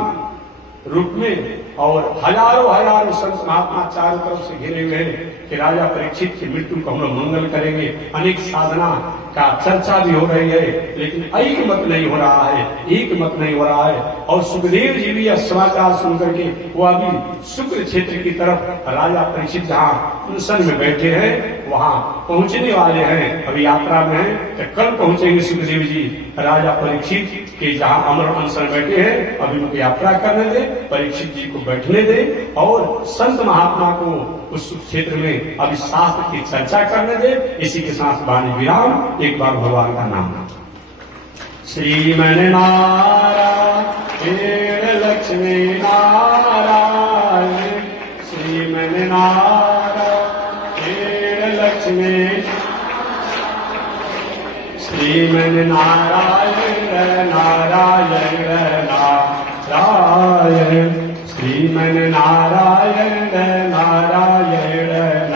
रूप में और हजारों संत महात्मा चारों तरफ से घिरे हुए हैं कि राजा परीक्षित की मृत्यु को हम लोग मंगल करेंगे। अनेक साधना का चर्चा भी हो रही है, लेकिन ऐक्य मत नहीं हो रहा है, एक मत नहीं हो रहा है। और सुखदेव जी भी यह समाचार सुनकर के वो अभी शुक्र क्षेत्र की तरफ राजा परीक्षित जहाँ अनशन में बैठे हैं वहां पहुंचने वाले हैं, अभी यात्रा में है, तो कल पहुंचेंगे सुखदेव जी राजा परीक्षित के जहाँ अमर अनशन बैठे हैं। अभी उनको यात्रा करने दे, परीक्षित जी को बैठने दे और संत महात्मा को उस क्षेत्र में अभी शास्त्र की चर्चा करने दे। इसी के साथ वाणी विराम। एक बार भगवान का नाम, श्रीमन नारायण लक्ष्मी नारायण, श्रीमन नारायण लक्ष्मी, श्रीमन नारायण नारायण नारायण, श्रीमन नारायण नारायण नारायण।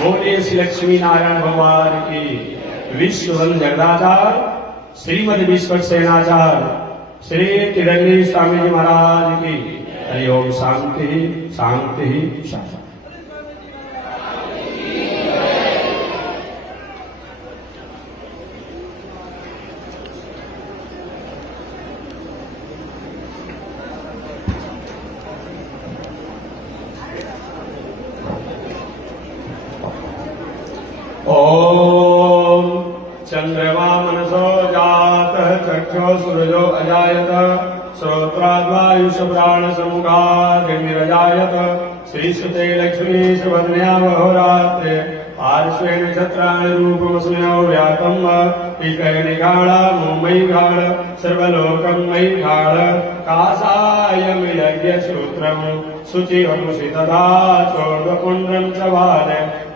बोलिए श्री लक्ष्मी नारायण भगवान की। विश्व जगदाचार्य श्रीमद विश्वक्सेनाचार्य श्री तिरंगी स्वामी जी महाराज की। हरि ओम शांति शांति शांति। ओम चंद्रमा मनसो जातः चक्षो सूरजो अजायत श्रोत्राद्वायुषप्राणसमुखादिनिरजायत श्रीश्रुते लक्ष्मी सुवर्ण्या वहोरात्रे पार्श्वे नक्षत्राणि रूपमस्म्यो व्यातम् इकैनिकाळा मुम्बैकाळ सर्वलोकं मयिकाळ कासायमिलग्यसूत्रम् शुचिवंसि तथा चोर्वपुण्ड्रं च वाद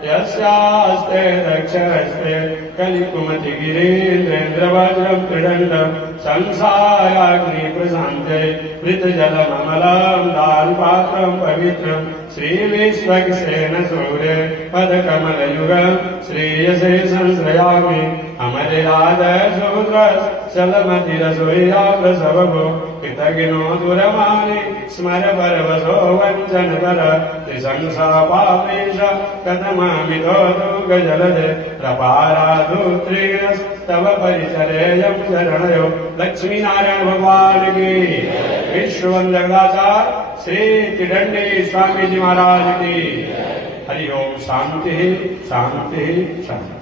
यस्यास्ते दक्षहस्ते कलिकुमतिगिरीन्द्रेन्द्रवज्रं त्रिदण्डं संसाराग्निप्रशान्ते मृतजलममलं दारुपात्रं पवित्रं श्रीविश्वक्सेन सूर्ये पदकमलयुगं श्रेयसे संश्रयामि अमरराजशूद्रशलमतिरसुर्याप्रसवभो कृतज्ञो दुरमानि स्मर परवशो वञ्चनपर त्रिशंसापापेश कथमामितो दुर्गजलदे प्रपाराधुत्रीणस्तव परिचरेयं शरणयो लक्ष्मीनारायण भगवान की विश्ववन्दनाचार्य श्री त्रिदंडी स्वामी जी महाराज की हरि ओम शांति शांति शांति।